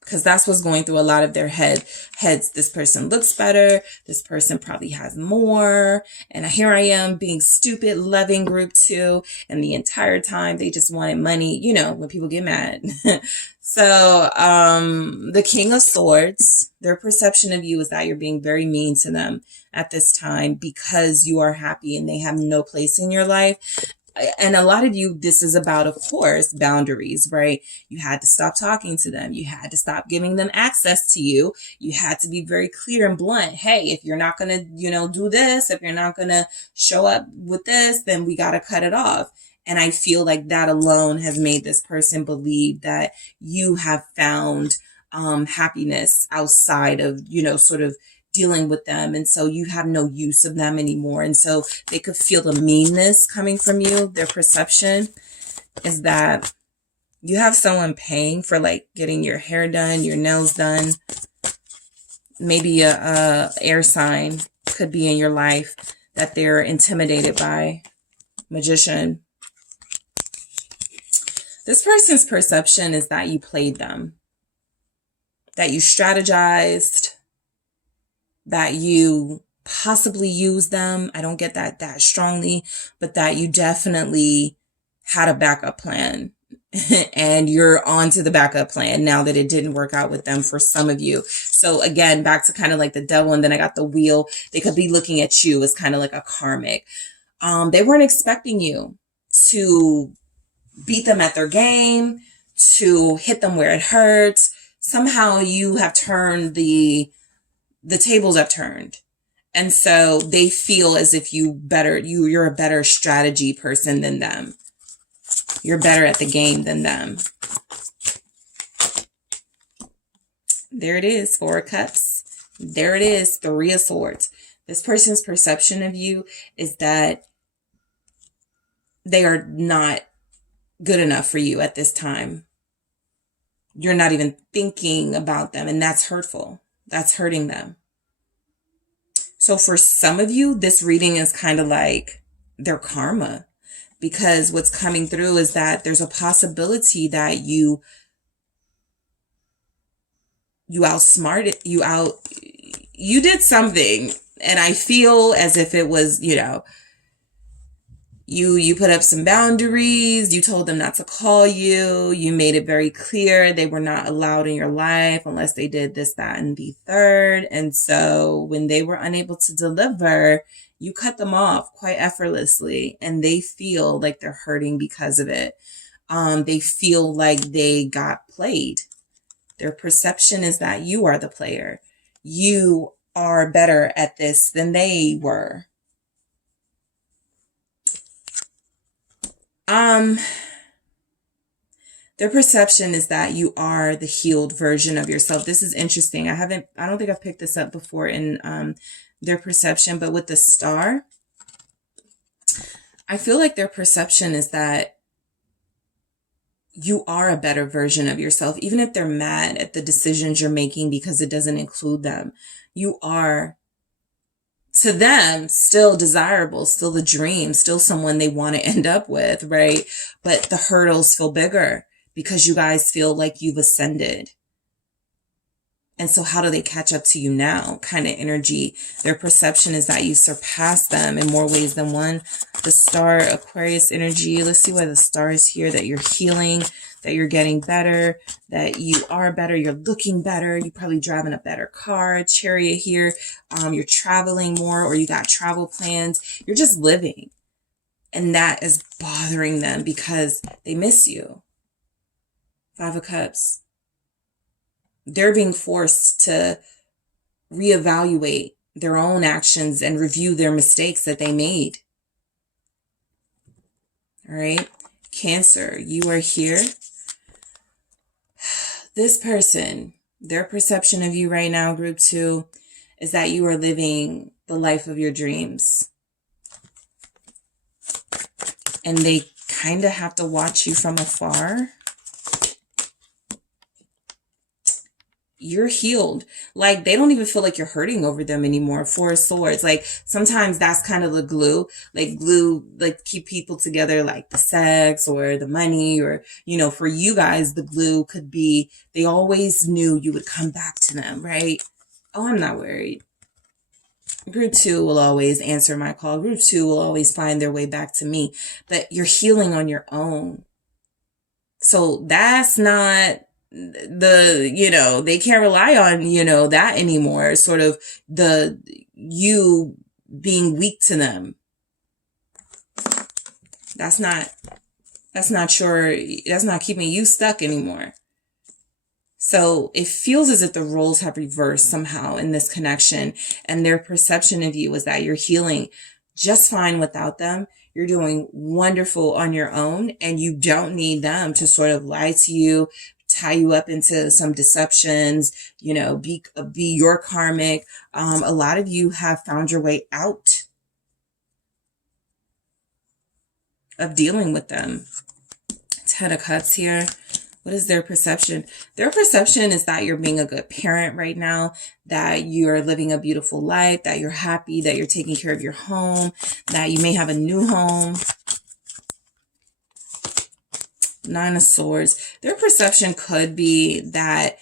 Because that's what's going through a lot of their heads. This person looks better. This person probably has more. And here I am being stupid, loving group 2. And the entire time they just wanted money. You know, when people get mad. So, the King of Swords, their perception of you is that you're being very mean to them at this time because you are happy and they have no place in your life. And a lot of you, this is about, of course, boundaries, right? You had to stop talking to them. You had to stop giving them access to you. You had to be very clear and blunt. Hey, if you're not going to, you know, do this, if you're not going to show up with this, then we got to cut it off. And I feel like that alone has made this person believe that you have found happiness outside of, you know, sort of dealing with them. And so you have no use of them anymore. And so they could feel the meanness coming from you. Their perception is that you have someone paying for like getting your hair done, your nails done. Maybe a air sign could be in your life. that they're intimidated by. Magician. This person's perception is that you played them, that you strategized, that you possibly used them. I don't get that strongly, but that you definitely had a backup plan. And you're on to the backup plan now that it didn't work out with them for some of you. So again, back to kind of like the devil, and then I got the wheel. They could be looking at you as kind of like a karmic. They weren't expecting you to beat them at their game, to hit them where it hurts. Somehow you have turned the tables have turned. And so they feel as if you're a better strategy person than them. You're better at the game than them. There it is, 4 of Cups. There it is, 3 of Swords. This person's perception of you is that they are not good enough for you at this time. You're not even thinking about them, and that's hurtful. That's hurting them. So for some of you, this reading is kind of like their karma, because what's coming through is that there's a possibility that you outsmarted, you did something, and I feel as if it was, you put up some boundaries, you told them not to call you, you made it very clear they were not allowed in your life unless they did this, that, and the third. And so when they were unable to deliver, you cut them off quite effortlessly, and they feel like they're hurting because of it. They feel like they got played. Their perception is that you are the player. You are better at this than they were. Their perception is that you are the healed version of yourself. This is interesting. I don't think I've picked this up before in their perception, but with the star, I feel like their perception is that you are a better version of yourself. Even if they're mad at the decisions you're making because it doesn't include them, you are, to them, still desirable, still the dream, still someone they want to end up with, right? But the hurdles feel bigger because you guys feel like you've ascended. And so how do they catch up to you now? Kind of energy. Their perception is that you surpass them in more ways than one. The star, Aquarius energy. Let's see why the star is here. That you're healing, that you're getting better, that you are better, you're looking better. You're probably driving a better car. Chariot here. You're traveling more, or you got travel plans. You're just living. And that is bothering them because they miss you. 5 of Cups. They're being forced to reevaluate their own actions and review their mistakes that they made. All right. Cancer, you are here. This person, their perception of you right now, group 2, is that you are living the life of your dreams. And they kind of have to watch you from afar. You're healed. Like, they don't even feel like you're hurting over them anymore. 4 of Swords. Like, sometimes that's kind of the glue. Like, glue, like, keep people together, like the sex or the money, or, for you guys, the glue could be, they always knew you would come back to them, right? Oh, I'm not worried. Group 2 will always answer my call. Group 2 will always find their way back to me. But you're healing on your own. So that's not they can't rely on, that anymore. Sort of you being weak to them. That's not keeping you stuck anymore. So it feels as if the roles have reversed somehow in this connection, and their perception of you is that you're healing just fine without them. You're doing wonderful on your own, and you don't need them to sort of lie to you, tie you up into some deceptions, be your karmic. A lot of you have found your way out of dealing with them. 10 of Cups here What is their perception? Their perception is that you're being a good parent right now, that you're living a beautiful life, that you're happy, that you're taking care of your home, that you may have a new home. Nine of Swords. Their perception could be that,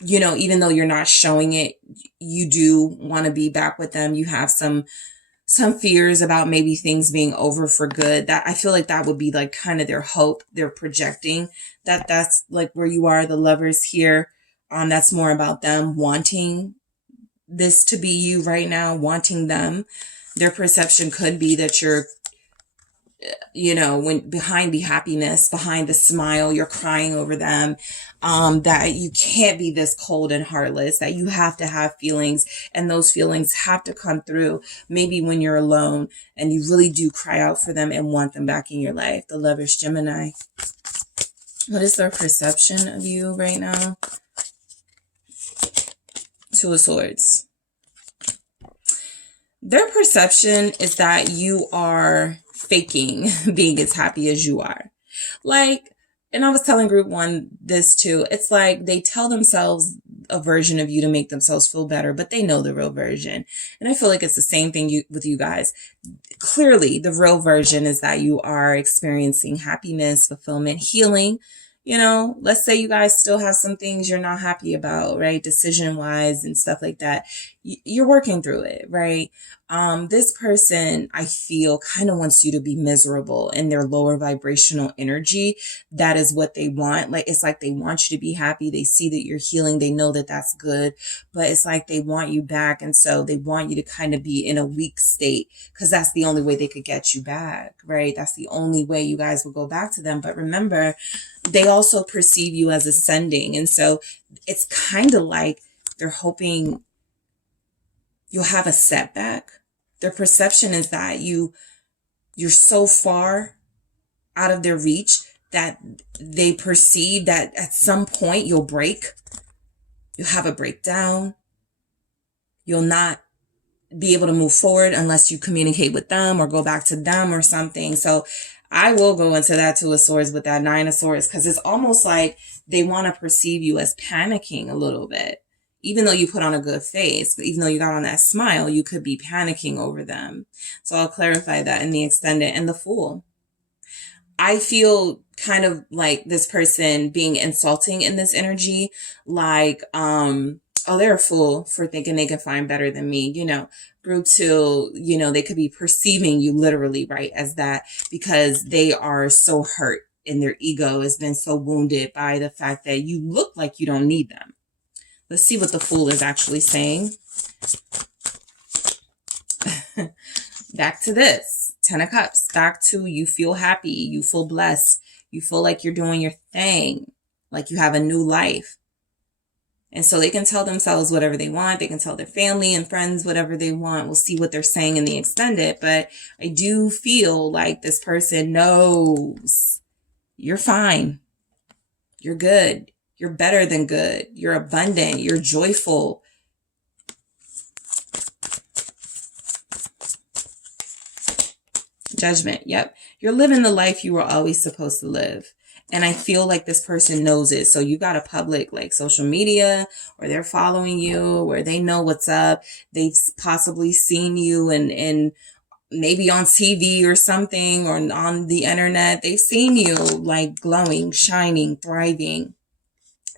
you know, even though you're not showing it, you do want to be back with them. You have some fears about maybe things being over for good. That I feel like that would be like kind of their hope. They're projecting that's like where you are, the Lovers here. That's more about them wanting this to be you right now, wanting them. Their perception could be that you're, you know, when behind the happiness, behind the smile, you're crying over them, that you can't be this cold and heartless, that you have to have feelings, and those feelings have to come through maybe when you're alone and you really do cry out for them and want them back in your life. The Lovers, Gemini. What is their perception of you right now? Two of Swords. Their perception is that you are faking being as happy as you are. Like, and I was telling group one this too. It's like they tell themselves a version of you to make themselves feel better, but they know the real version. And I feel like it's the same thing with you guys. Clearly, the real version is that you are experiencing happiness, fulfillment, healing. You know, let's say you guys still have some things you're not happy about, right? Decision wise and stuff like that. You're working through it, right? This person, I feel, kind of wants you to be miserable in their lower vibrational energy. That is what they want. Like, it's like they want you to be happy. They see that you're healing. They know that that's good, but it's like they want you back. And so they want you to kind of be in a weak state because that's the only way they could get you back, right? That's the only way you guys will go back to them. But remember, they also perceive you as ascending. And so it's kind of like they're hoping you'll have a setback. Their perception is that you're so far out of their reach that they perceive that at some point you'll break. You'll have a breakdown. You'll not be able to move forward unless you communicate with them or go back to them or something. So I will go into that Two of Swords with that Nine of Swords, because it's almost like they want to perceive you as panicking a little bit. Even though you put on a good face, even though you got on that smile, you could be panicking over them. So I'll clarify that in the extended. And the Fool. I feel kind of like this person being insulting in this energy, like, oh, they're a fool for thinking they can find better than me. You know, group two, you know, they could be perceiving you literally, right, as that, because they are so hurt and their ego has been so wounded by the fact that you look like you don't need them. Let's see what the Fool is actually saying. Back to this. 10 of Cups. Back to you feel happy. You feel blessed. You feel like you're doing your thing. Like you have a new life. And so they can tell themselves whatever they want. They can tell their family and friends whatever they want. We'll see what they're saying in the extended. But I do feel like this person knows you're fine. You're good. You're better than good. You're abundant. You're joyful. Judgment. Yep. You're living the life you were always supposed to live. And I feel like this person knows it. So you got a public like social media, or they're following you, where they know what's up. They've possibly seen you and maybe on TV or something, or on the internet. They've seen you like glowing, shining, thriving.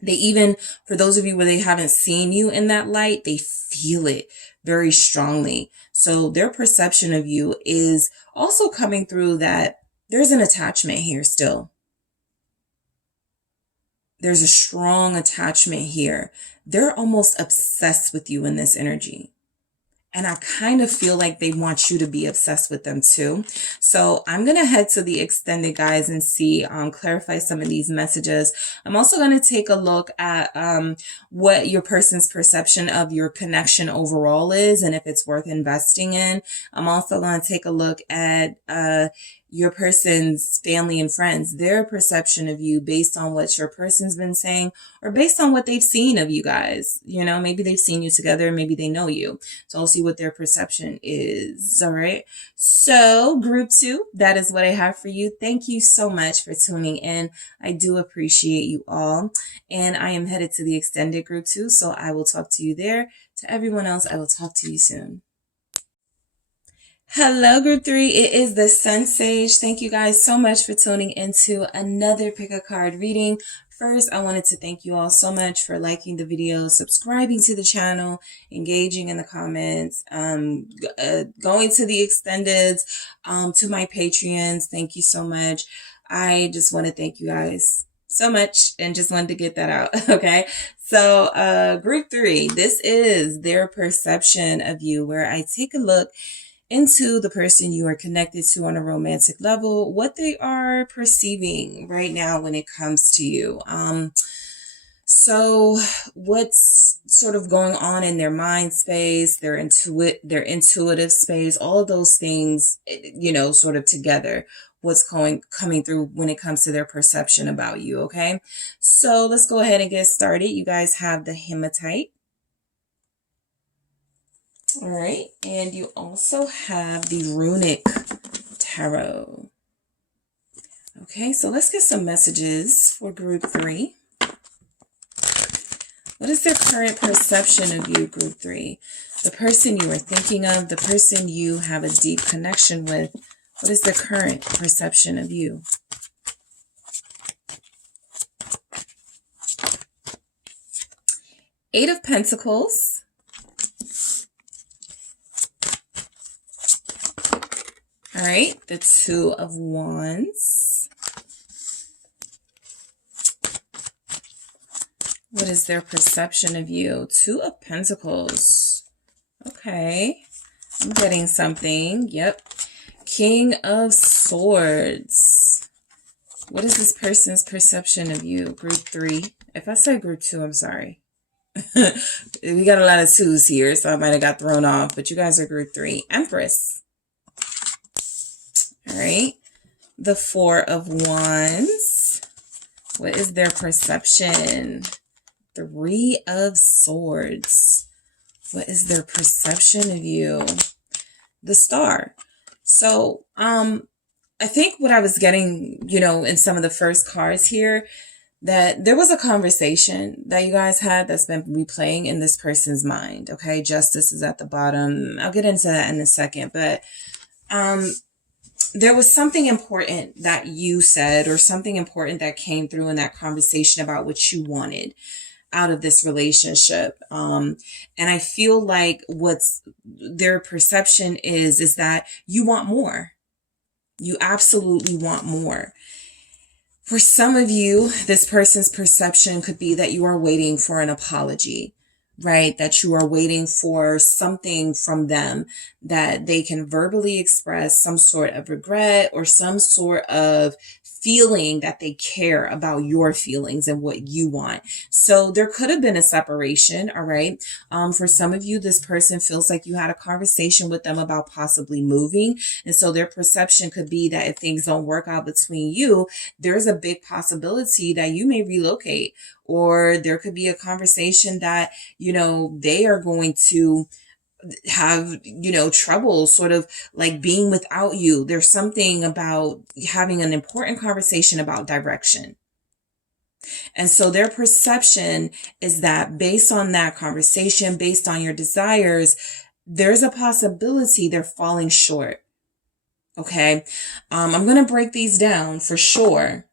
They even, for those of you where they haven't seen you in that light, they feel it very strongly. So their perception of you is also coming through that there's an attachment here still. There's a strong attachment here. They're almost obsessed with you in this energy. And I kind of feel like they want you to be obsessed with them too. So I'm going to head to the extended, guys, and see, clarify some of these messages. I'm also going to take a look at what your person's perception of your connection overall is, and if it's worth investing in. I'm also going to take a look at, your person's family and friends, their perception of you based on what your person's been saying or based on what they've seen of you guys. You know, maybe they've seen you together, maybe they know you. So I'll see what their perception is. All right. So group 2, that is what I have for you. Thank you so much for tuning in. I do appreciate you all. And I am headed to the extended group 2. So I will talk to you there. To everyone else, I will talk to you soon. Hello, group 3. It is the SunSage. Thank you guys so much for tuning into another pick a card reading. First, I wanted to thank you all so much for liking the video, subscribing to the channel, engaging in the comments, going to the extendeds, to my Patreons. Thank you so much. I just want to thank you guys so much and just wanted to get that out. Okay. So, group 3, this is their perception of you, where I take a look into the person you are connected to on a romantic level, what they are perceiving right now when it comes to you. So what's sort of going on in their mind space, their intuitive space, all of those things, you know, sort of together, what's coming through when it comes to their perception about you. Okay. So let's go ahead and get started. You guys have the hematite. All right, and you also have the runic tarot. Okay, so let's get some messages for group 3. What is their current perception of you, group 3? The person you are thinking of, the person you have a deep connection with, what is their current perception of you? Eight of Pentacles. All right, the Two of Wands. What is their perception of you? Two of Pentacles. Okay, I'm getting something. Yep. King of Swords. What is this person's perception of you? Group 3. If I said group 2, I'm sorry. We got a lot of 2s here, so I might have got thrown off, but you guys are group 3. Empress. All right, the Four of Wands. What is their perception? Three of Swords. What is their perception of you? The Star. So, I think what I was getting, you know, in some of the first cards here, that there was a conversation that you guys had that's been replaying in this person's mind. Okay, Justice is at the bottom. I'll get into that in a second, but, there was something important that you said or something important that came through in that conversation about what you wanted out of this relationship. And I feel like what's their perception is that you want more. You absolutely want more. For some of you, this person's perception could be that you are waiting for an apology. Right? That you are waiting for something from them that they can verbally express some sort of regret or some sort of feeling that they care about your feelings and what you want. So there could have been a separation. All right. For some of you, this person feels like you had a conversation with them about possibly moving. And so their perception could be that if things don't work out between you, there's a big possibility that you may relocate, or there could be a conversation that, you know, they are going to have, you know, trouble sort of like being without you. There's something about having an important conversation about direction. And so their perception is that based on that conversation, based on your desires, there's a possibility they're falling short. Okay. I'm going to break these down for sure,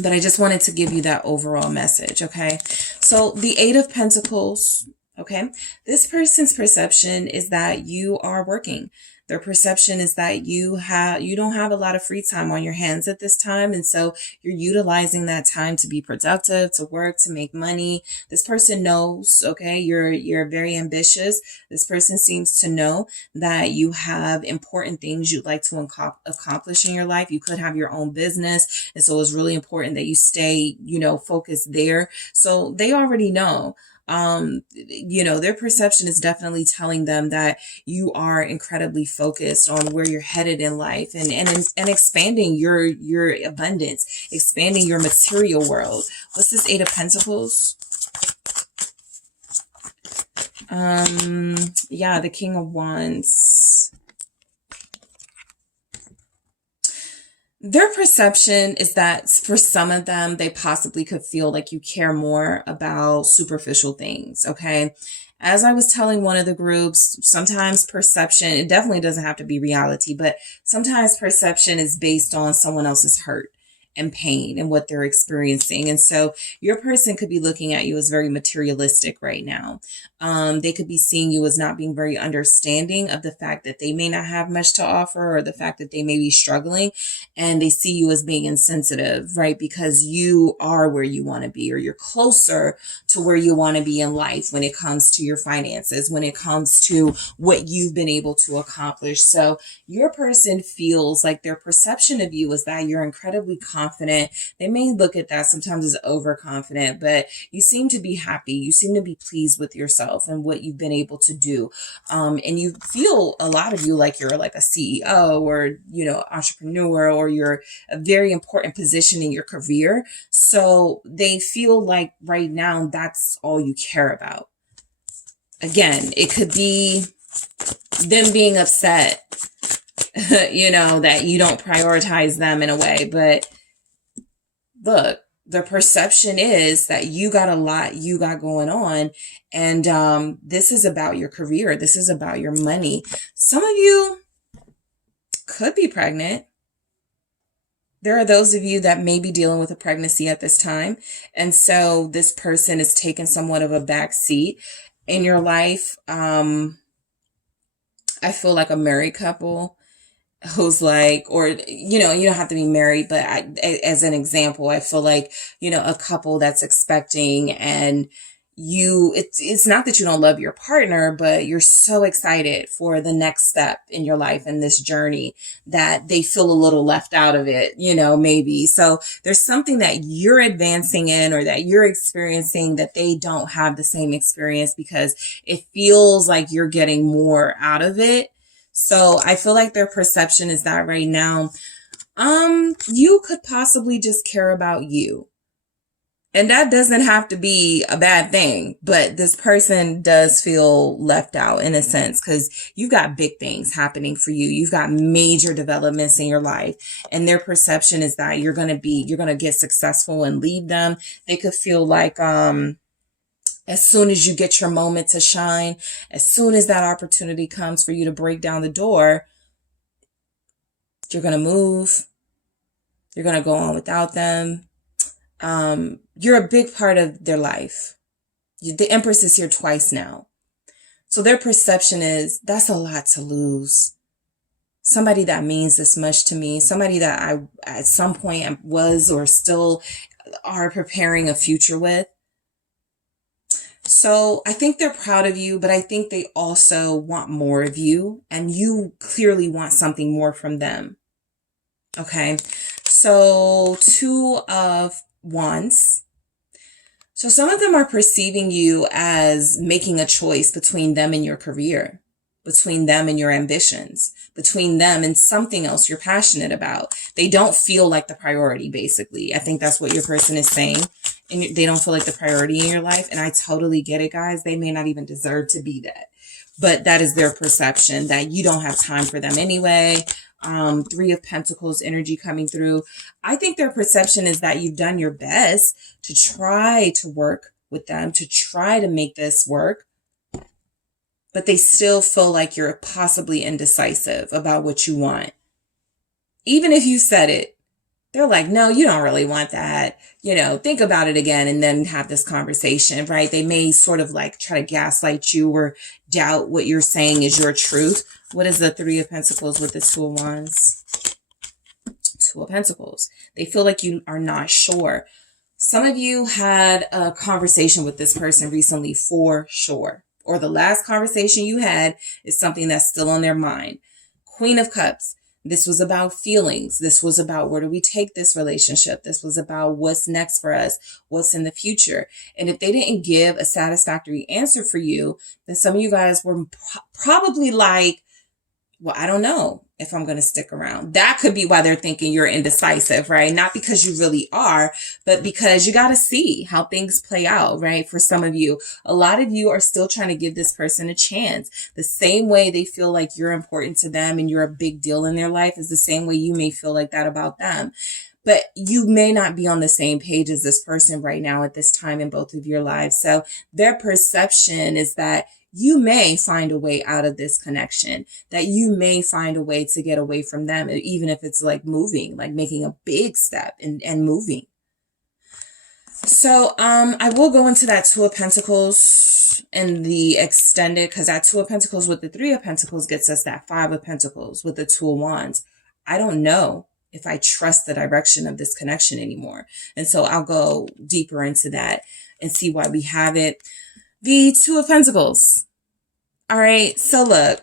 but I just wanted to give you that overall message. Okay. So the Eight of Pentacles. Okay. This person's perception is that you are working. Their perception is that you don't have a lot of free time on your hands at this time. And so you're utilizing that time to be productive, to work, to make money. This person knows, okay, you're very ambitious. This person seems to know that you have important things you'd like to accomplish in your life. You could have your own business. And so it's really important that you stay, focused there. So they already know. Their perception is definitely telling them that you are incredibly focused on where you're headed in life, and expanding your abundance, expanding your material world. What's this Eight of Pentacles? Yeah, the King of Wands. Their perception is that for some of them, they possibly could feel like you care more about superficial things, okay? As I was telling one of the groups, sometimes perception, it definitely doesn't have to be reality, but sometimes perception is based on someone else's hurt and pain and what they're experiencing. And so your person could be looking at you as very materialistic right now. They could be seeing you as not being very understanding of the fact that they may not have much to offer, or the fact that they may be struggling, and they see you as being insensitive, right? Because you are where you want to be, or you're closer to where you want to be in life when it comes to your finances, when it comes to what you've been able to accomplish. So your person feels like their perception of you is that you're incredibly confident. They may look at that sometimes as overconfident, but you seem to be happy. You seem to be pleased with yourself and what you've been able to do. And you feel, a lot of you, like you're like a CEO or, entrepreneur, or you're a very important position in your career. So they feel like right now that's all you care about. Again, it could be them being upset, that you don't prioritize them in a way. But look, the perception is that you got a lot you got going on. And this is about your career. This is about your money. Some of you could be pregnant. There are those of you that may be dealing with a pregnancy at this time. And so this person is taking somewhat of a back seat in your life. I feel like a married couple who's like, or, you don't have to be married, but as an example, I feel like, a couple that's expecting, and it's not that you don't love your partner, but you're so excited for the next step in your life and this journey that they feel a little left out of it, maybe. So there's something that you're advancing in, or that you're experiencing, that they don't have the same experience, because it feels like you're getting more out of it. So I feel like their perception is that right now, you could possibly just care about you. And that doesn't have to be a bad thing, but this person does feel left out in a sense, because you've got big things happening for you. You've got major developments in your life, and their perception is that you're going to get successful and leave them. They could feel like, as soon as you get your moment to shine, as soon as that opportunity comes for you to break down the door, you're going to move. You're going to go on without them. You're a big part of their life. The Empress is here twice now. So their perception is, that's a lot to lose. Somebody that means this much to me, somebody that I at some point was or still are preparing a future with. So I think they're proud of you, but I think they also want more of you, and you clearly want something more from them. Okay. So Two of Wands. So some of them are perceiving you as making a choice between them and your career, between them and your ambitions, between them and something else you're passionate about. They don't feel like the priority, basically. I think that's what your person is saying. And they don't feel like the priority in your life. And I totally get it, guys. They may not even deserve to be that. But that is their perception, that you don't have time for them anyway. Three of Pentacles energy coming through. I think their perception is that you've done your best to try to work with them, to try to make this work. But they still feel like you're possibly indecisive about what you want. Even if you said it, they're like, no, you don't really want that. Think about it again, and then have this conversation, right? They may sort of like try to gaslight you or doubt what you're saying is your truth. What is the Three of Pentacles with the Two of Wands? Two of Pentacles. They feel like you are not sure. Some of you had a conversation with this person recently, for sure. Or the last conversation you had is something that's still on their mind. Queen of Cups. This was about feelings. This was about where do we take this relationship? This was about what's next for us, what's in the future. And if they didn't give a satisfactory answer for you, then some of you guys were probably like, well, I don't know if I'm going to stick around. That could be why they're thinking you're indecisive, right? Not because you really are, but because you got to see how things play out, right? For some of you, a lot of you are still trying to give this person a chance. The same way they feel like you're important to them and you're a big deal in their life is the same way you may feel like that about them. But you may not be on the same page as this person right now at this time in both of your lives. So their perception is that you may find a way out of this connection, that you may find a way to get away from them, even if it's like moving, like making a big step and moving. So I will go into that Two of Pentacles and the extended, because that Two of Pentacles with the Three of Pentacles gets us that Five of Pentacles with the Two of Wands. I don't know if I trust the direction of this connection anymore. And so I'll go deeper into that and see why we have it. The Two of Pentacles. All right. So look,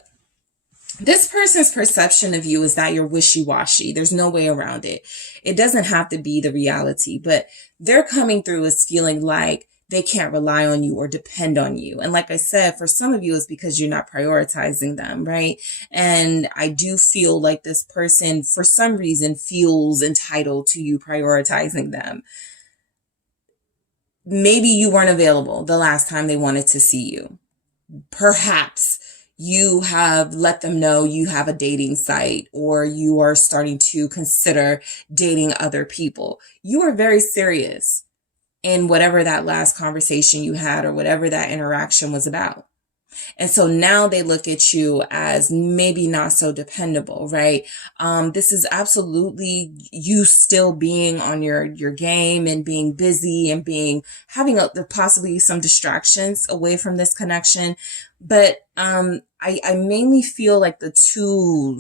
this person's perception of you is that you're wishy-washy. There's no way around it. It doesn't have to be the reality, but they're coming through as feeling like they can't rely on you or depend on you. And like I said, for some of you, it's because you're not prioritizing them, right? And I do feel like this person, for some reason, feels entitled to you prioritizing them. Maybe you weren't available the last time they wanted to see you. Perhaps you have let them know you have a dating site or you are starting to consider dating other people. You are very serious in whatever that last conversation you had or whatever that interaction was about. And so now they look at you as maybe not so dependable, right? This is absolutely you still being on your game and being busy and having possibly some distractions away from this connection. But I mainly feel like the Two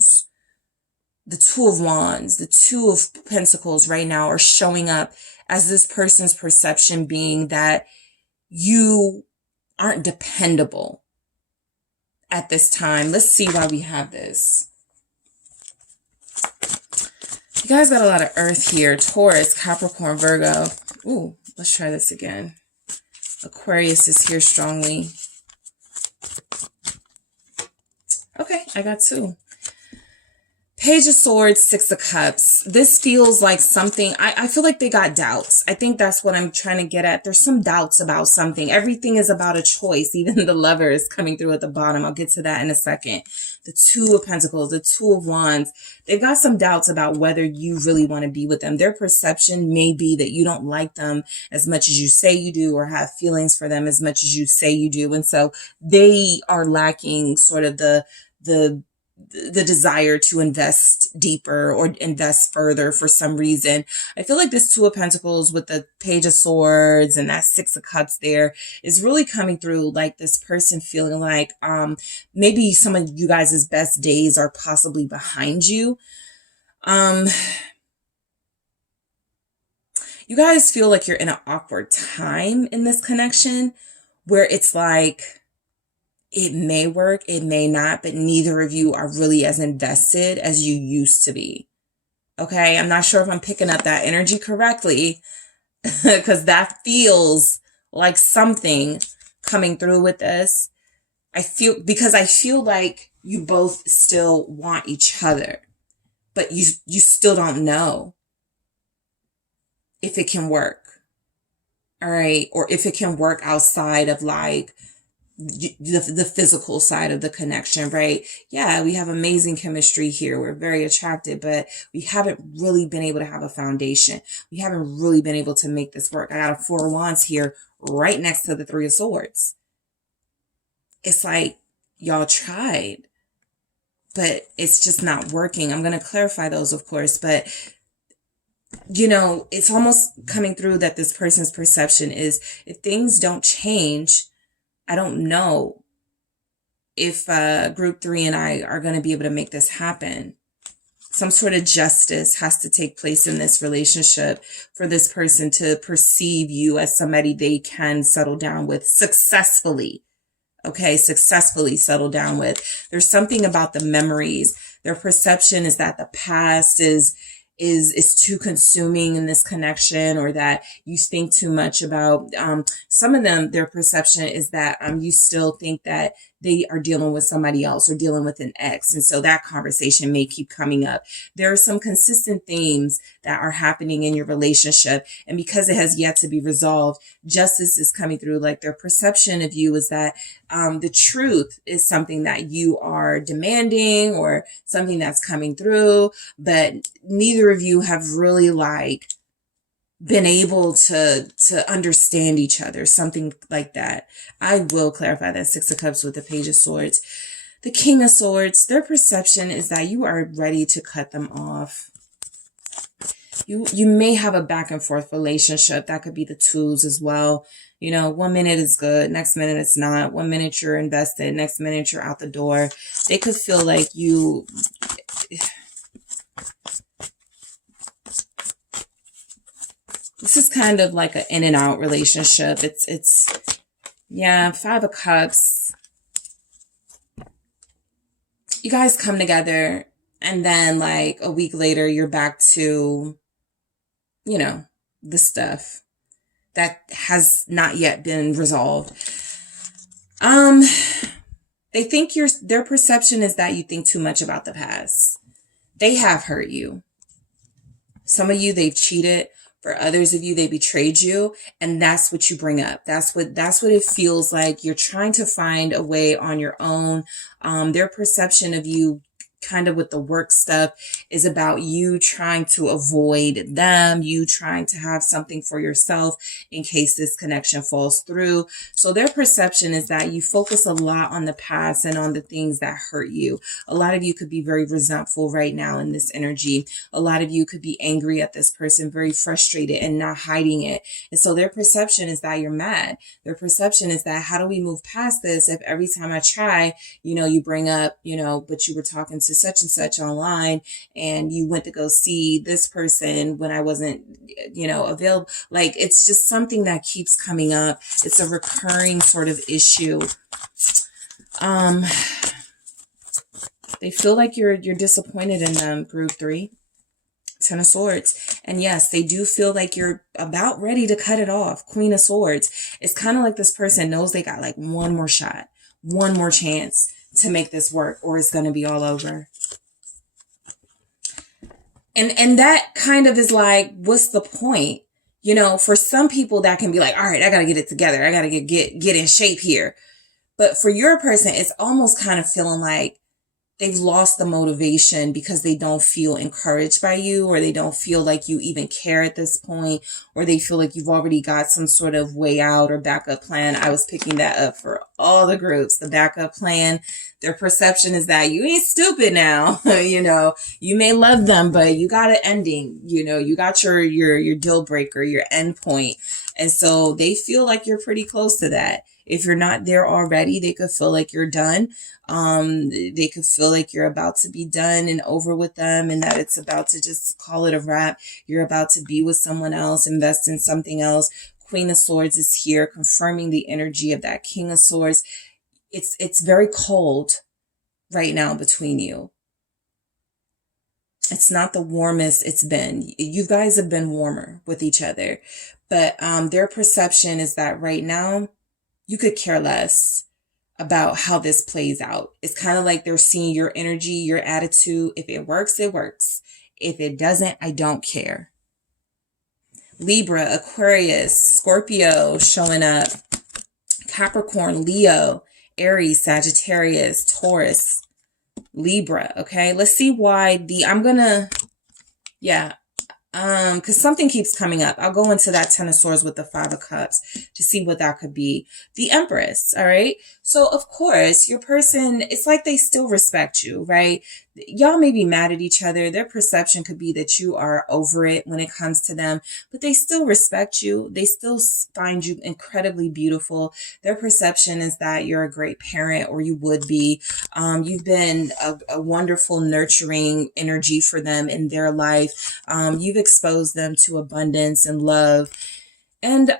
of Wands, the Two of Pentacles right now are showing up as this person's perception being that you aren't dependable at this time. Let's see why we have this. You guys got a lot of earth here. Taurus, Capricorn, Virgo. Ooh, let's try this again. Aquarius is here strongly. Okay, I got two. Page of Swords, Six of Cups. This feels like something, I feel like they got doubts. I think that's what I'm trying to get at. There's some doubts about something. Everything is about a choice. Even the Lover is coming through at the bottom. I'll get to that in a second. The Two of Pentacles, the Two of Wands. They've got some doubts about whether you really want to be with them. Their perception may be that you don't like them as much as you say you do or have feelings for them as much as you say you do. And so they are lacking sort of the desire to invest deeper or invest further for some reason. I feel like this Two of Pentacles with the Page of Swords and that Six of Cups there is really coming through like this person feeling like maybe some of you guys' best days are possibly behind you. You guys feel like you're in an awkward time in this connection where it's like, it may work, it may not, but neither of you are really as invested as you used to be. Okay, I'm not sure if I'm picking up that energy correctly because that feels like something coming through with this. I feel like you both still want each other, but you still don't know if it can work. All right, or if it can work outside of like the physical side of the connection, right? Yeah, we have amazing chemistry here. We're very attracted, but we haven't really been able to have a foundation. We haven't really been able to make this work. I got a Four of Wands here right next to the Three of Swords. It's like y'all tried, but it's just not working. I'm going to clarify those, of course, but you know, it's almost coming through that this person's perception is if things don't change, I don't know if group 3 and I are going to be able to make this happen. Some sort of justice has to take place in this relationship for this person to perceive you as somebody they can settle down with successfully. okay, successfully settled down with. There's something about the memories. Their perception is that the past is too consuming in this connection, or that you think too much about some of them. Their perception is that you still think that they are dealing with somebody else or dealing with an ex, and so that conversation may keep coming up. There are some consistent themes that are happening in your relationship, and because it has yet to be resolved, justice is coming through. Like, their perception of you is that the truth is something that you are demanding, or something that's coming through, but neither of you have really like been able to understand each other, something like that. I will clarify that. Six of Cups with the Page of Swords. The King of Swords, their perception is that you are ready to cut them off. You may have a back and forth relationship. That could be the twos as well. You know, 1 minute is good, next minute it's not. 1 minute you're invested, next minute you're out the door. They could feel like you... This is kind of like an in and out relationship. Yeah, 5 of Cups. You guys come together, and then like a week later, you're back to, you know, the stuff that has not yet been resolved. They think their perception is that you think too much about the past. They have hurt you. Some of you, they've cheated. For others of you, they betrayed you, and that's what you bring up. That's what it feels like. You're trying to find a way on your own. Their perception of you, kind of with the work stuff, is about you trying to avoid them, you trying to have something for yourself in case this connection falls through. So their perception is that you focus a lot on the past and on the things that hurt you. A lot of you could be very resentful right now in this energy. A lot of you could be angry at this person, very frustrated and not hiding it. And so their perception is that you're mad. Their perception is that, how do we move past this if every time I try, you bring up, but you were talking to such and such online, and you went to go see this person when I wasn't, available. Like, it's just something that keeps coming up. It's a recurring sort of issue. They feel like you're disappointed in them, Group 3. 10 of Swords. And yes, they do feel like you're about ready to cut it off. Queen of Swords. It's kind of like this person knows they got like one more shot, one more chance to make this work, or it's going to be all over. And that kind of is like, what's the point? For some people that can be like, all right, I got to get it together. I got to get in shape here. But for your person, it's almost kind of feeling like they've lost the motivation because they don't feel encouraged by you, or they don't feel like you even care at this point, or they feel like you've already got some sort of way out or backup plan. I was picking that up for all the groups, the backup plan. Their perception is that you ain't stupid now. You may love them, but you got an ending. You got your deal breaker, your end point. And so they feel like you're pretty close to that. If you're not there already, they could feel like you're done. They could feel like you're about to be done and over with them, and that it's about to just call it a wrap. You're about to be with someone else, invest in something else. Queen of Swords is here, confirming the energy of that King of Swords. It's very cold right now between you. It's not the warmest it's been. You guys have been warmer with each other, but their perception is that right now you could care less about how this plays out. It's kind of like they're seeing your energy, your attitude. If it works, it works. If it doesn't, I don't care. Libra, Aquarius, Scorpio showing up. Capricorn, Leo, Aries, Sagittarius, Taurus, Libra. Okay, let's see why because something keeps coming up. I'll go into that 10 of Swords with the 5 of Cups to see what that could be. The Empress, all right? So, of course, your person, it's like they still respect you, right? Y'all may be mad at each other. Their perception could be that you are over it when it comes to them, but they still respect you. They still find you incredibly beautiful. Their perception is that you're a great parent, or you would be. You've been a wonderful, nurturing energy for them in their life. You've exposed them to abundance and love. And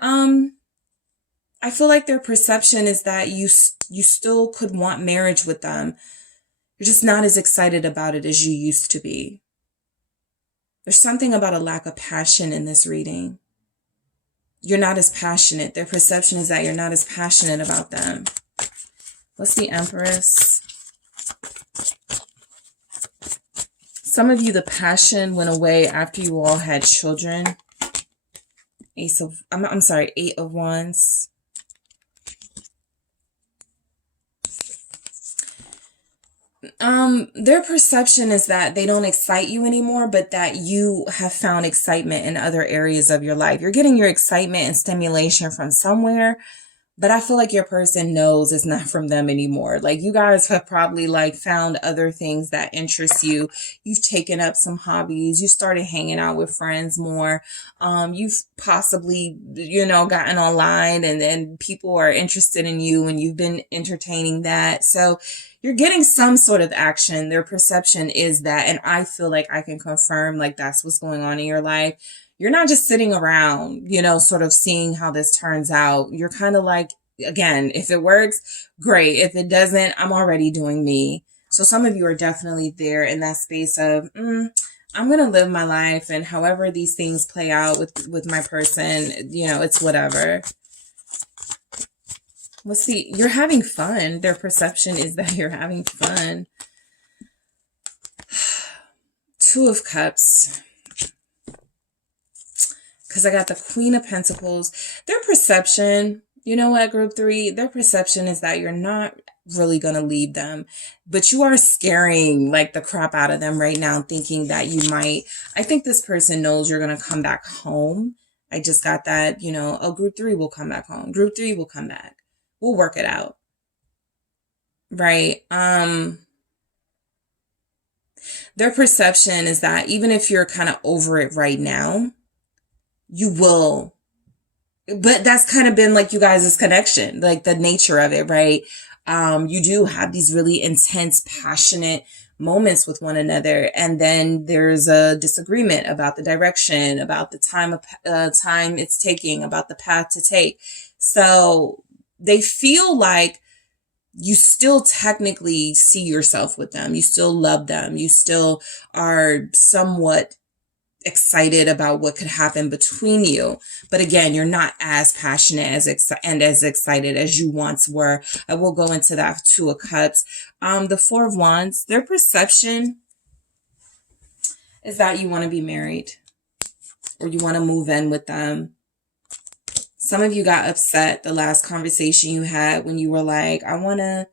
I feel like their perception is that you still could want marriage with them. You're just not as excited about it as you used to be. There's something about a lack of passion in this reading. You're not as passionate. Their perception is that you're not as passionate about them. What's the Empress? Some of you, the passion went away after you all had children. Eight of Wands. Their perception is that they don't excite you anymore, but that you have found excitement in other areas of your life. You're getting your excitement and stimulation from somewhere, but I feel like your person knows it's not from them anymore. Like, you guys have probably like found other things that interest you. You've taken up some hobbies. You started hanging out with friends more. You've possibly, gotten online and people are interested in you and you've been entertaining that. So you're getting some sort of action. Their perception is that, and I feel like I can confirm like that's what's going on in your life. You're not just sitting around, sort of seeing how this turns out. You're kind of like, again, if it works, great. If it doesn't, I'm already doing me. So some of you are definitely there in that space of, I'm going to live my life, and however these things play out with my person, it's whatever. You're having fun. Their perception is that you're having fun. Two of Cups. Because I got the Queen of Pentacles. Their perception, group 3, their perception is that you're not really going to leave them, but you are scaring like the crap out of them right now, thinking that you might. I think this person knows you're going to come back home. I just got that, group 3 will come back home. Group 3 will come back. We'll work it out. Right. Their perception is that even if you're kind of over it right now, you will. But that's kind of been like you guys' connection, like the nature of it, right? You do have these really intense, passionate moments with one another. And then there's a disagreement about the direction, about the time it's taking, about the path to take. So they feel like you still technically see yourself with them. You still love them. You still are somewhat excited about what could happen between you. But again, you're not as passionate as excited as you once were. I will go into that. Two of Cups. The Four of Wands, their perception is that you want to be married or you want to move in with them. Some of you got upset the last conversation you had when you were like, I want to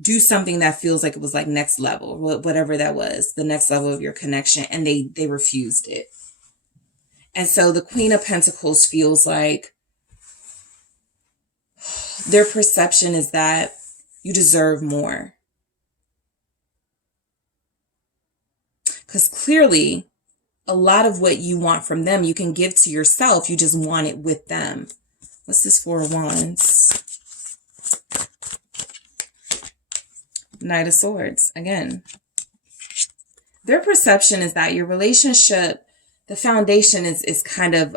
do something that feels like it was like next level, whatever that was, the next level of your connection. And they refused it. And so the Queen of Pentacles feels like their perception is that you deserve more. Because clearly a lot of what you want from them, you can give to yourself. You just want it with them. What's this Four of Wands? Knight of Swords. Again, their perception is that your relationship, the foundation is kind of,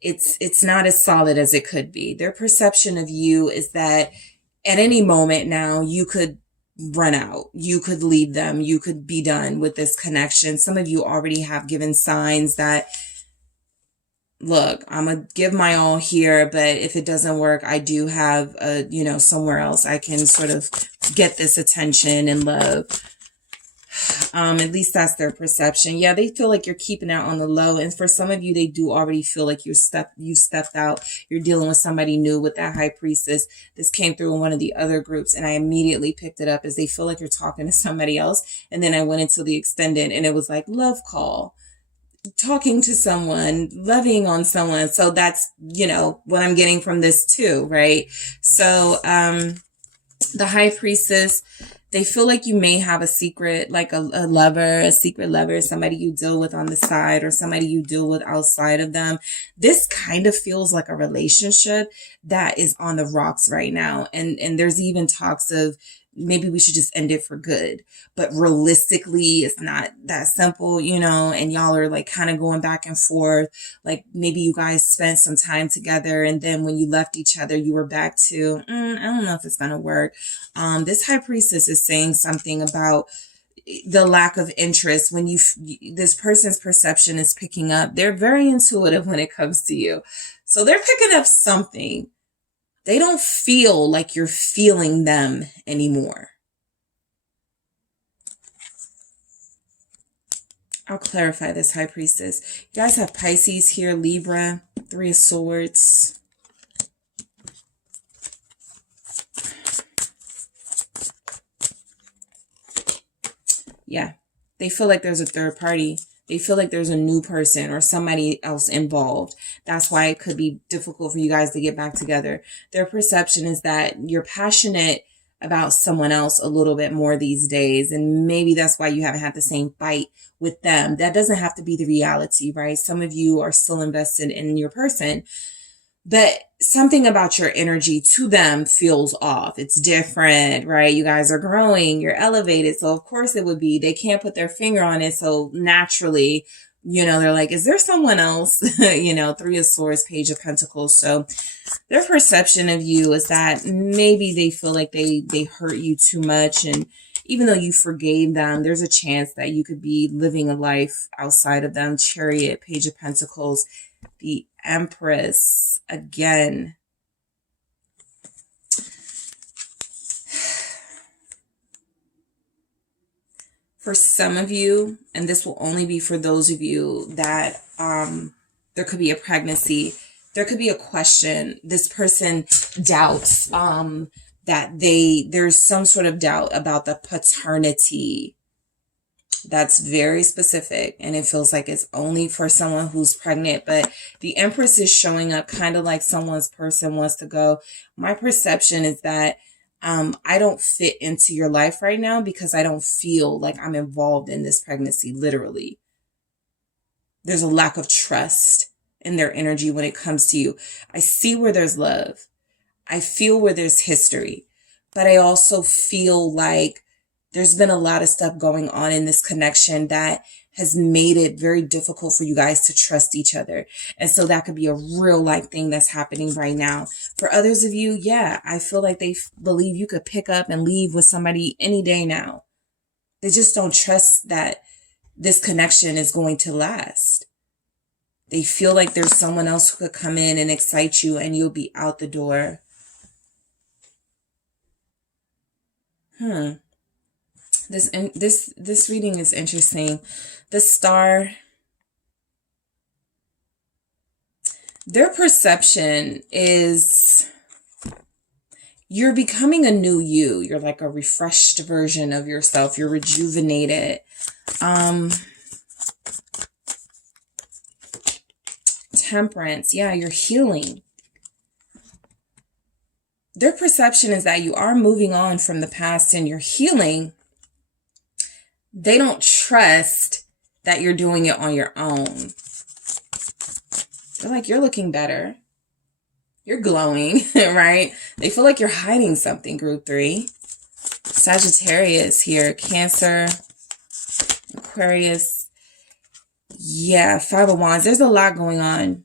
it's not as solid as it could be. Their perception of you is that at any moment now you could run out. You could leave them. You could be done with this connection. Some of you already have given signs that, look, I'm going to give my all here, but if it doesn't work, I do have, somewhere else I can sort of get this attention and love. At least that's their perception. Yeah, they feel like you're keeping out on the low. And for some of you, they do already feel like you stepped out. You're dealing with somebody new with that High Priestess. This came through in one of the other groups, and I immediately picked it up as they feel like you're talking to somebody else. And then I went into the extended, and it was like love call. Talking to someone, loving on someone. So that's, what I'm getting from this too, right? So, the High Priestess, they feel like you may have a secret, like a secret lover, somebody you deal with on the side or somebody you deal with outside of them. This kind of feels like a relationship that is on the rocks right now. And there's even talks of maybe we should just end it for good. But realistically, it's not that simple, you know, and y'all are like kind of going back and forth. Like maybe you guys spent some time together and then when you left each other, you were back to, I don't know if it's going to work. This high priestess is saying something about the lack of interest when this person's perception is picking up. They're very intuitive when it comes to you. So they're picking up something. They don't feel like you're feeling them anymore. I'll clarify this, high priestess. You guys have Pisces here, Libra, Three of Swords. Yeah, they feel like there's a third party. They feel like there's a new person or somebody else involved. That's why it could be difficult for you guys to get back together. Their perception is that you're passionate about someone else a little bit more these days. And maybe that's why you haven't had the same fight with them. That doesn't have to be the reality, right? Some of you are still invested in your person, but something about your energy to them feels off. It's different, right? You guys are growing, you're elevated. So of course it would be, they can't put their finger on it. So naturally, you know, they're like, is there someone else? You know, Three of Swords, Page of Pentacles. So their perception of you is that maybe they feel like they hurt you too much. And even though you forgave them, there's a chance that you could be living a life outside of them. Chariot, Page of Pentacles, the Empress again. For some of you, and this will only be for those of you that there could be a pregnancy, there could be a question. This person doubts that there's some sort of doubt about the paternity. That's very specific, and it feels like it's only for someone who's pregnant. But the Empress is showing up kind of like someone's person wants to go. My perception is that I don't fit into your life right now because I don't feel like I'm involved in this pregnancy, literally. There's a lack of trust in their energy when it comes to you. I see where there's love. I feel where there's history, but I also feel like there's been a lot of stuff going on in this connection that has made it very difficult for you guys to trust each other. And so that could be a real life thing that's happening right now. For others of you, yeah, I feel like they believe you could pick up and leave with somebody any day now. They just don't trust that this connection is going to last. They feel like there's someone else who could come in and excite you and you'll be out the door. This reading is interesting. The Star, their perception is you're becoming a new you. You're like a refreshed version of yourself. You're rejuvenated. Temperance. Yeah, you're healing. Their perception is that you are moving on from the past and you're healing. They don't trust that you're doing it on your own. They're like, you're looking better. You're glowing, right? They feel like you're hiding something, group 3. Sagittarius here, Cancer, Aquarius. Yeah, Five of Wands. There's a lot going on.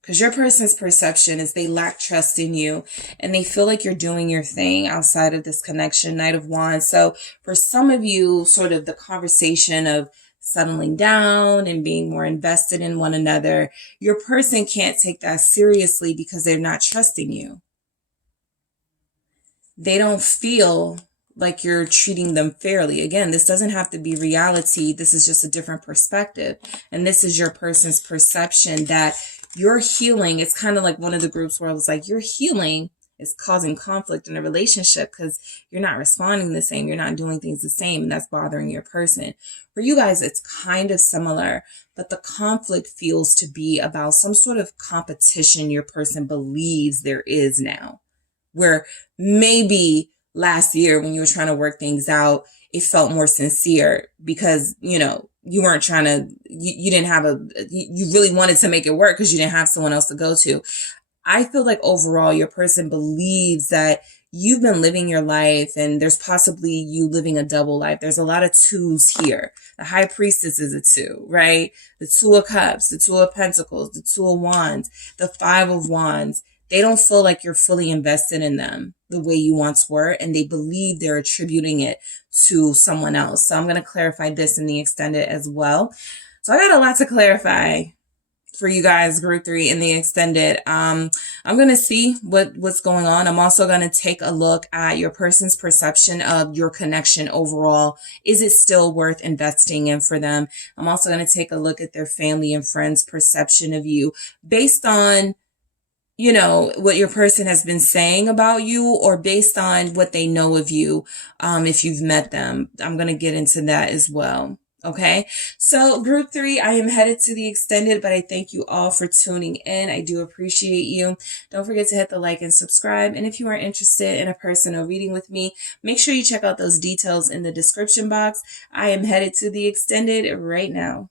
Because your person's perception is they lack trust in you and they feel like you're doing your thing outside of this connection. Knight of Wands. So for some of you, sort of the conversation of settling down and being more invested in one another, your person can't take that seriously because they're not trusting you. They don't feel like you're treating them fairly. Again, this doesn't have to be reality. This is just a different perspective. And this is your person's perception that your healing, it's kind of like one of the groups where it was like, your healing is causing conflict in a relationship because you're not responding the same. You're not doing things the same. And that's bothering your person. For you guys, it's kind of similar, but the conflict feels to be about some sort of competition your person believes there is now. Where maybe last year when you were trying to work things out, it felt more sincere because, you know, you weren't trying to, you didn't have you really wanted to make it work because you didn't have someone else to go to. I feel like overall your person believes that you've been living your life, and there's possibly you living a double life. There's a lot of twos here. The High Priestess is a two, right? The Two of Cups, the Two of Pentacles, the Two of Wands, the Five of Wands. They don't feel like you're fully invested in them the way you once were, and they believe they're attributing it to someone else. So I'm going to clarify this in the extended as well. So I got a lot to clarify for you guys, group 3 in the extended. I'm going to see what's going on. I'm also going to take a look at your person's perception of your connection overall. Is it still worth investing in for them? I'm also going to take a look at their family and friends' perception of you based on, you know, what your person has been saying about you, or based on what they know of you, if you've met them. I'm going to get into that as well. Okay, so group 3, I am headed to the extended, but I thank you all for tuning in. I do appreciate you. Don't forget to hit the like and subscribe. And if you are interested in a personal reading with me, make sure you check out those details in the description box. I am headed to the extended right now.